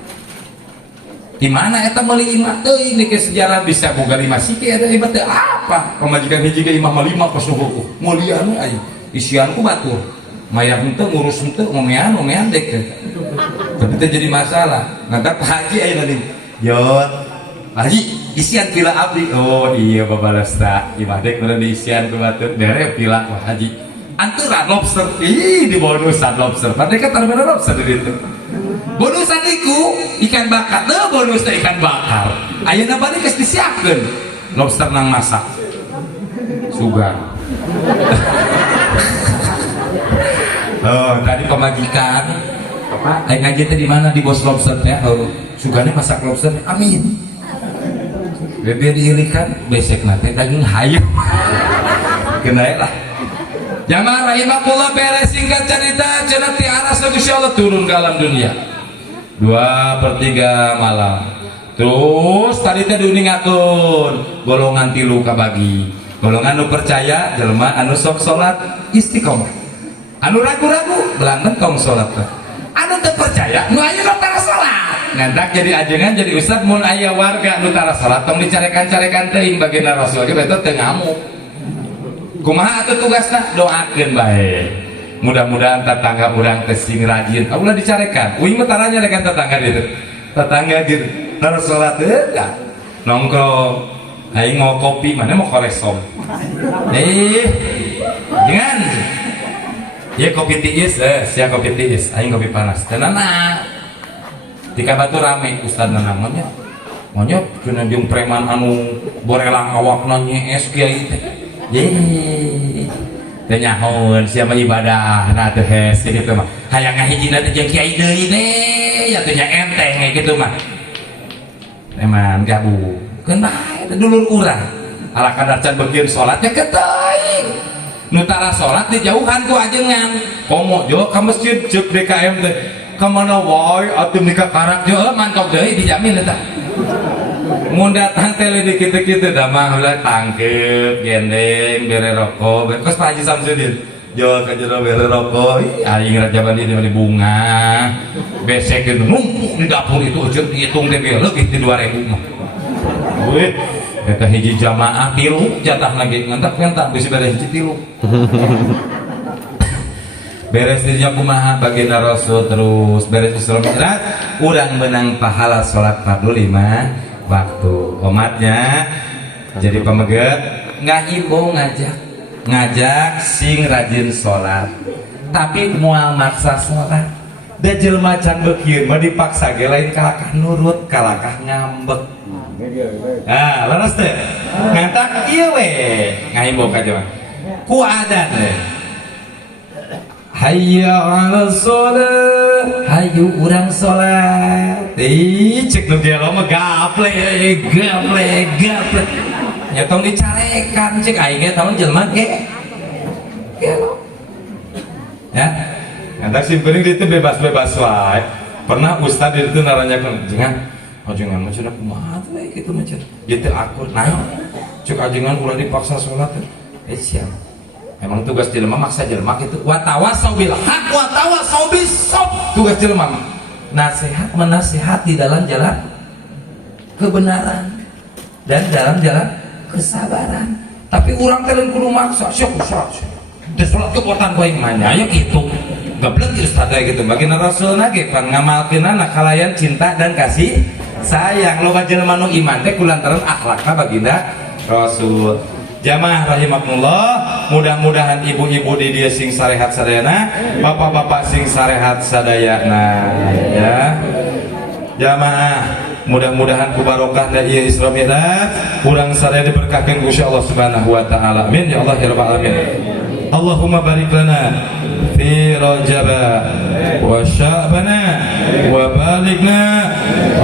Di mana eta meuli imah teuing di sejarah bisa boga 5 sike ada imah teh apa pamajikan hiji ge imah mah 5 kos nuhur mulian aya isian ku batur mayar henteu ngurus henteu ngomean dek teh tapi teh jadi masalah ngantar Pak Haji aya nanti yot Haji isian pila abdi oh iya babalas tah imah dek bener diisian ku batur dere pila Pak Haji anturan lobster di bonusan lobster padahal kan tarbeuna lobster di ditu bonusan iku ikan bakar tuh bonusnya ikan bakar ayeuna bari geus disiapkeun lobster nang masak sugar oh tadi pemajikan aing ngaji teh di mana di bos lobster teh oh sugane masak lobster amin biar diirikan besek nanti daging hayu kena lah jamaah rahimakumullah beres singkat cerita cenah ti aras Gusti Allah turun ke alam dunia 2/3 malam terus tadi teh diuningakeun golongan 3 kabagi golongan nu percaya jelema anu sok salat istiqomah anu ragu-ragu belangkeun tong salat anu teu percaya nu aya nu tara salat ngandak jadi ajengan jadi ustad mun aya warga nu tara salat tong dicarekan-carekan teuing bageuna Rasul ge beto teu ngamuk kumaha atuh tugasna doakeun bae mudah-mudahan tetangga urang teh sing rajin ulah dicarekan uing mah taranya dengan tetangga ditu tetangga ditu harus salat teh nongkrong aing mau kopi mana mau kolesom jangan ya kopi tiis sia kopi tiis aing kopi panas tenana tika batu rame ustad namanya monyet kena jeung preman anu borelang awakna nyees kiai teh teh nyahoun sia mah ibadah nah teh hes kitu mah hayang ngahijina teh jeung kiai deui teh ya teh nya enteng kitu mah emang gabu keun bae dulur urang ala kadar can beukieun salatnya keteuing nu tara salat di jauhan ku ajengan komo jo ka masjid ceuk DKM teh ka mana wae atuh nikah karak jo mantap deui dijamin eta mun datang tele di kitu-kitu dah mah ulah tangkep gendeng bere rokok kos Pak Haji Samsudin jual ke jero bere rokok aing rajaban di bunga besek itu numpuk di dapur itu ujung dihitung deh lebih di 2.000 mah wih eta hiji jamaah tilu jatah lagi ngantak bisa beres hiji tilu beres dirinya kumaha baginda Rasul terus beres Isra Mi'raj urang menang pahala salat fardu 5 waktu umatnya jadi pemeget ngahimbau ngajak sing rajin sholat tapi mual maksa sholat da jelema can beukieun mah dipaksa ge lain kalakah nurut kalakah ngambek nah leres teh ngatak ieu we ngaimbau ka jaman ku adan we hayya 'alas shalah hayu urang salat cek nu gelo mah gaple nya tong dicarekan cek aing ge tamun jelema ge gelo ya ngatak simkuring ditu bebas-bebas wae pernah ustad ditu naranyakeun ajengan mah cenah kumaha we kitu mah cenah ieu teh akur naon cek ajengan ulah dipaksa salat siap emang tugas jelema maksa jelema kitu wa tawasau bil haq wa tawasau bis sabr tugas jelema nasihat menasihati dalam jalan kebenaran dan dalam jalan kesabaran tapi urang teh lain kudu maksa sok teh salat kekuatan ku aing mah nya kitu goblok ustaz kayak gitu baginda rasulna ge kan ngamalkeunana kalayan cinta dan kasih sayang loba jelema nu iman teh kulantaran akhlakna baginda rasul. Jamaah rahimakumullah, mudah-mudahan ibu-ibu di dia sing sarehat sadayana, bapak-bapak sing sarehat sadayana ya. Jamaah mudah-mudahan ku barokah da ieu Isra Mi'raj urang sadaya diberkahkeun ku Allah Subhanahu wa taala. Amin ya Allah ya rabbal alamin. Allahumma barik lana fi Rajab wa Sya'bana wa balighna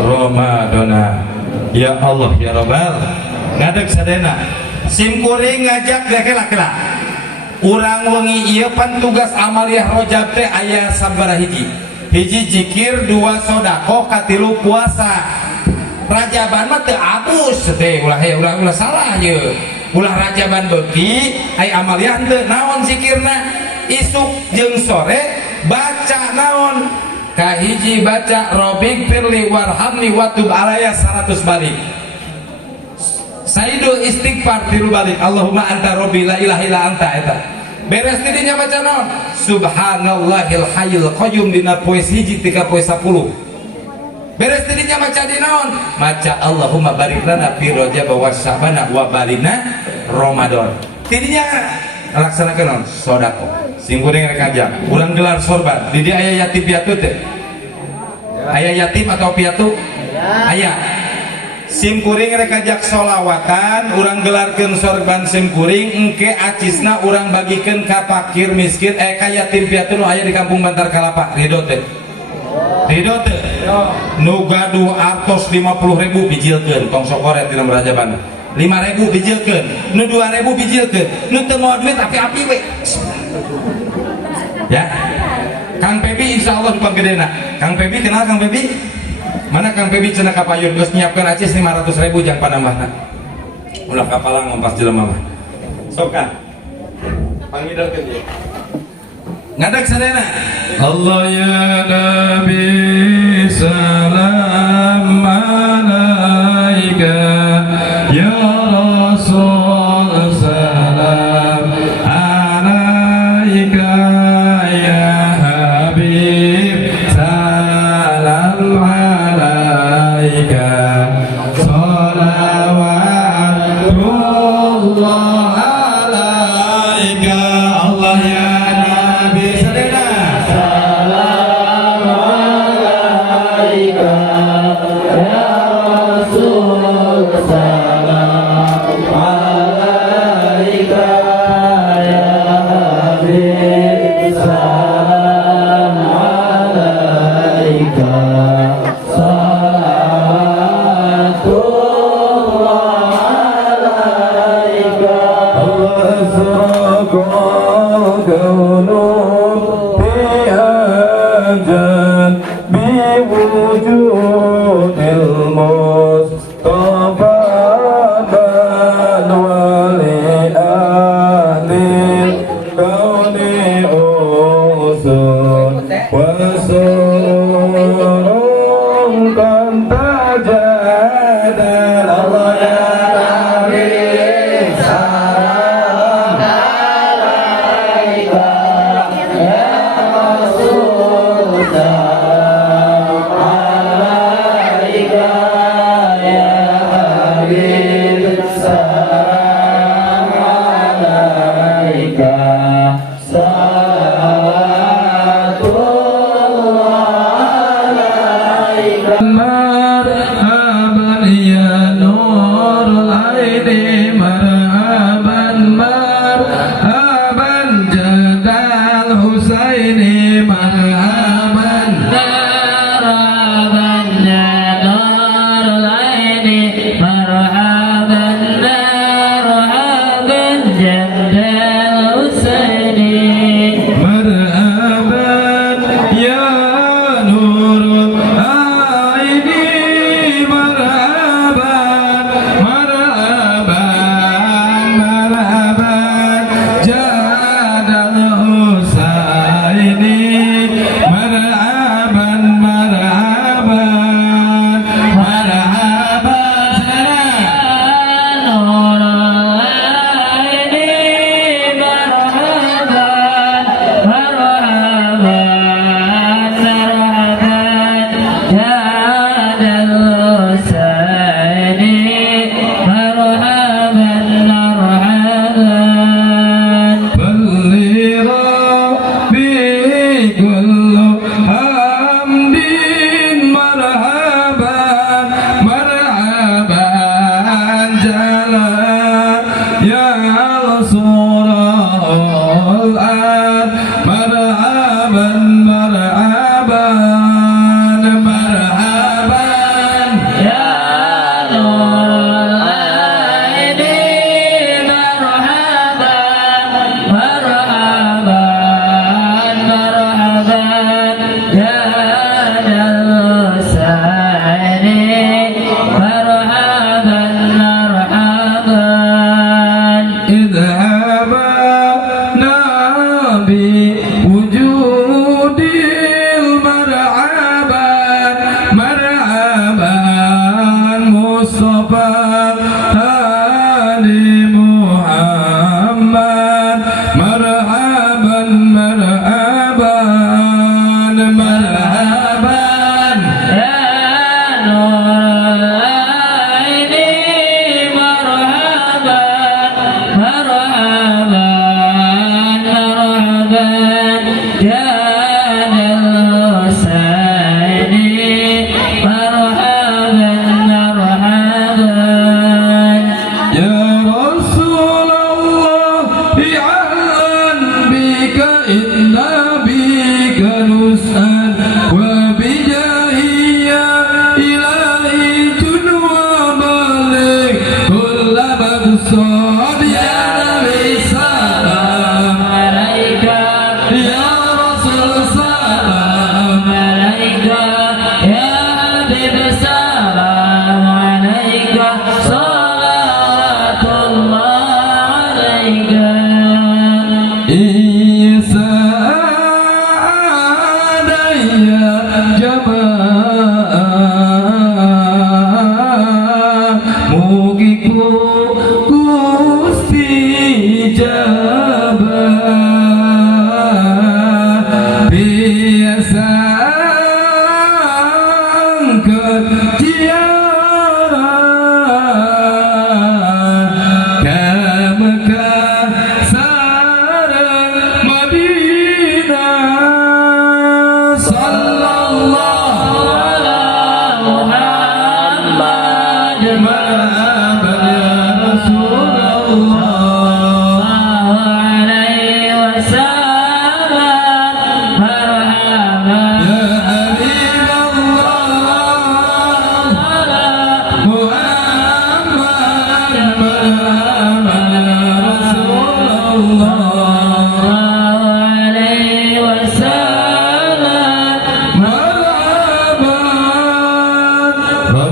Ramadana. Ya Allah ya rabbal ngadeg sadayana simkuring ngajak kela-kela urang wengi ieu pan tugas amaliyah Rajab teh aya sabaraha hiji zikir, 2 sedekah, 3 puasa. Rajaban mah teu abus teh ulah salah ye. Ulah rajaban beuki ai amaliyah teu naon zikirna isuk jeung sore baca naon kahiji baca Rabbik firli warhamni watub alaya 100 balik Sayyidul istighfar 3 balik Allahumma anta rabbi la ilaha illa anta eta beres tidinya baca naon subhanallahil hayyul qayyum dina poe 1 tika poe 10 beres tidinya baca di naon maca Allahumma barik lana fi Rajab wa Sya'ban wa balina Ramadan tidinya laksanakeun naon sedekah sing kuring rek ajak urang gelar sorban di dia aya yatim piatu teh aya yatim atau piatu aya sim kuring rek ajak sholawatan urang gelarkeun sorban sim kuring engke acisna urang bagikeun ka fakir miskin ka yatim piatu nu aya di kampung Bantar Kalapa ridho teh nu gaduh artos 50.000 bijilkeun tong sokoret dina Rajaban 5.000 bijilkeun nu 2.000 bijilkeun nu teu moal duit api-api we ya Kang Pebi insyaallah panggedena Kang Pebi kenal Kang Pebi mana Kang Pebi cenah kapayun geus nyiapkeun acis 500.000 jang panambahna ulah kapalang ngompas jelema mah sok ka pangidalkeun ieu ngadak sadayana Allah ya Nabi salam alaika ya Rasul salam alaika ya Habib salam alaika salawatullah alaika Allah ya Nabi sadana salam alaika ya Rasul salam alaika ya Habib salam alaika marhaban ya nurul aini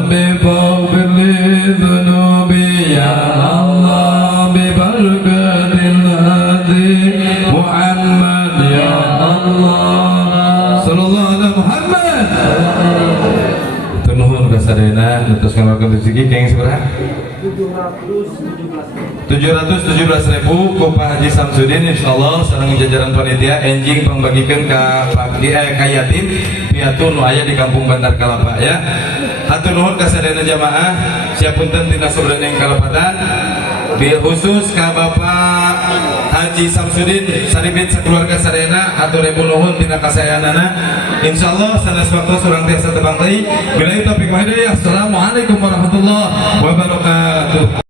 Rabbi faghfir li dhunubi ya Allah bi barakatil hadi Muhammad ya Allah sallallahu alaihi Muhammad. Nuhun kasadena terus ngeluarkan rezeki keng seberapa? 717.000 ku Pak Haji Samsudin insyaallah sareng jajaran panitia enjing pambagikeun ka ka yatim piatu nu aya di Kampung Bandar Kalapa ya. Hatur nuhun kasadena jamaah siapunten tina sobreneng kalapatan bil khusus ka Bapak Haji Samsudin saribit sakeluarga sadayana hatur ribu nuhun tina kasayanana insyaallah sanes waktu surang tiasa tebang deui billahi taufiq wal hidayah. Assalamualaikum warahmatullahi wabarakatuh.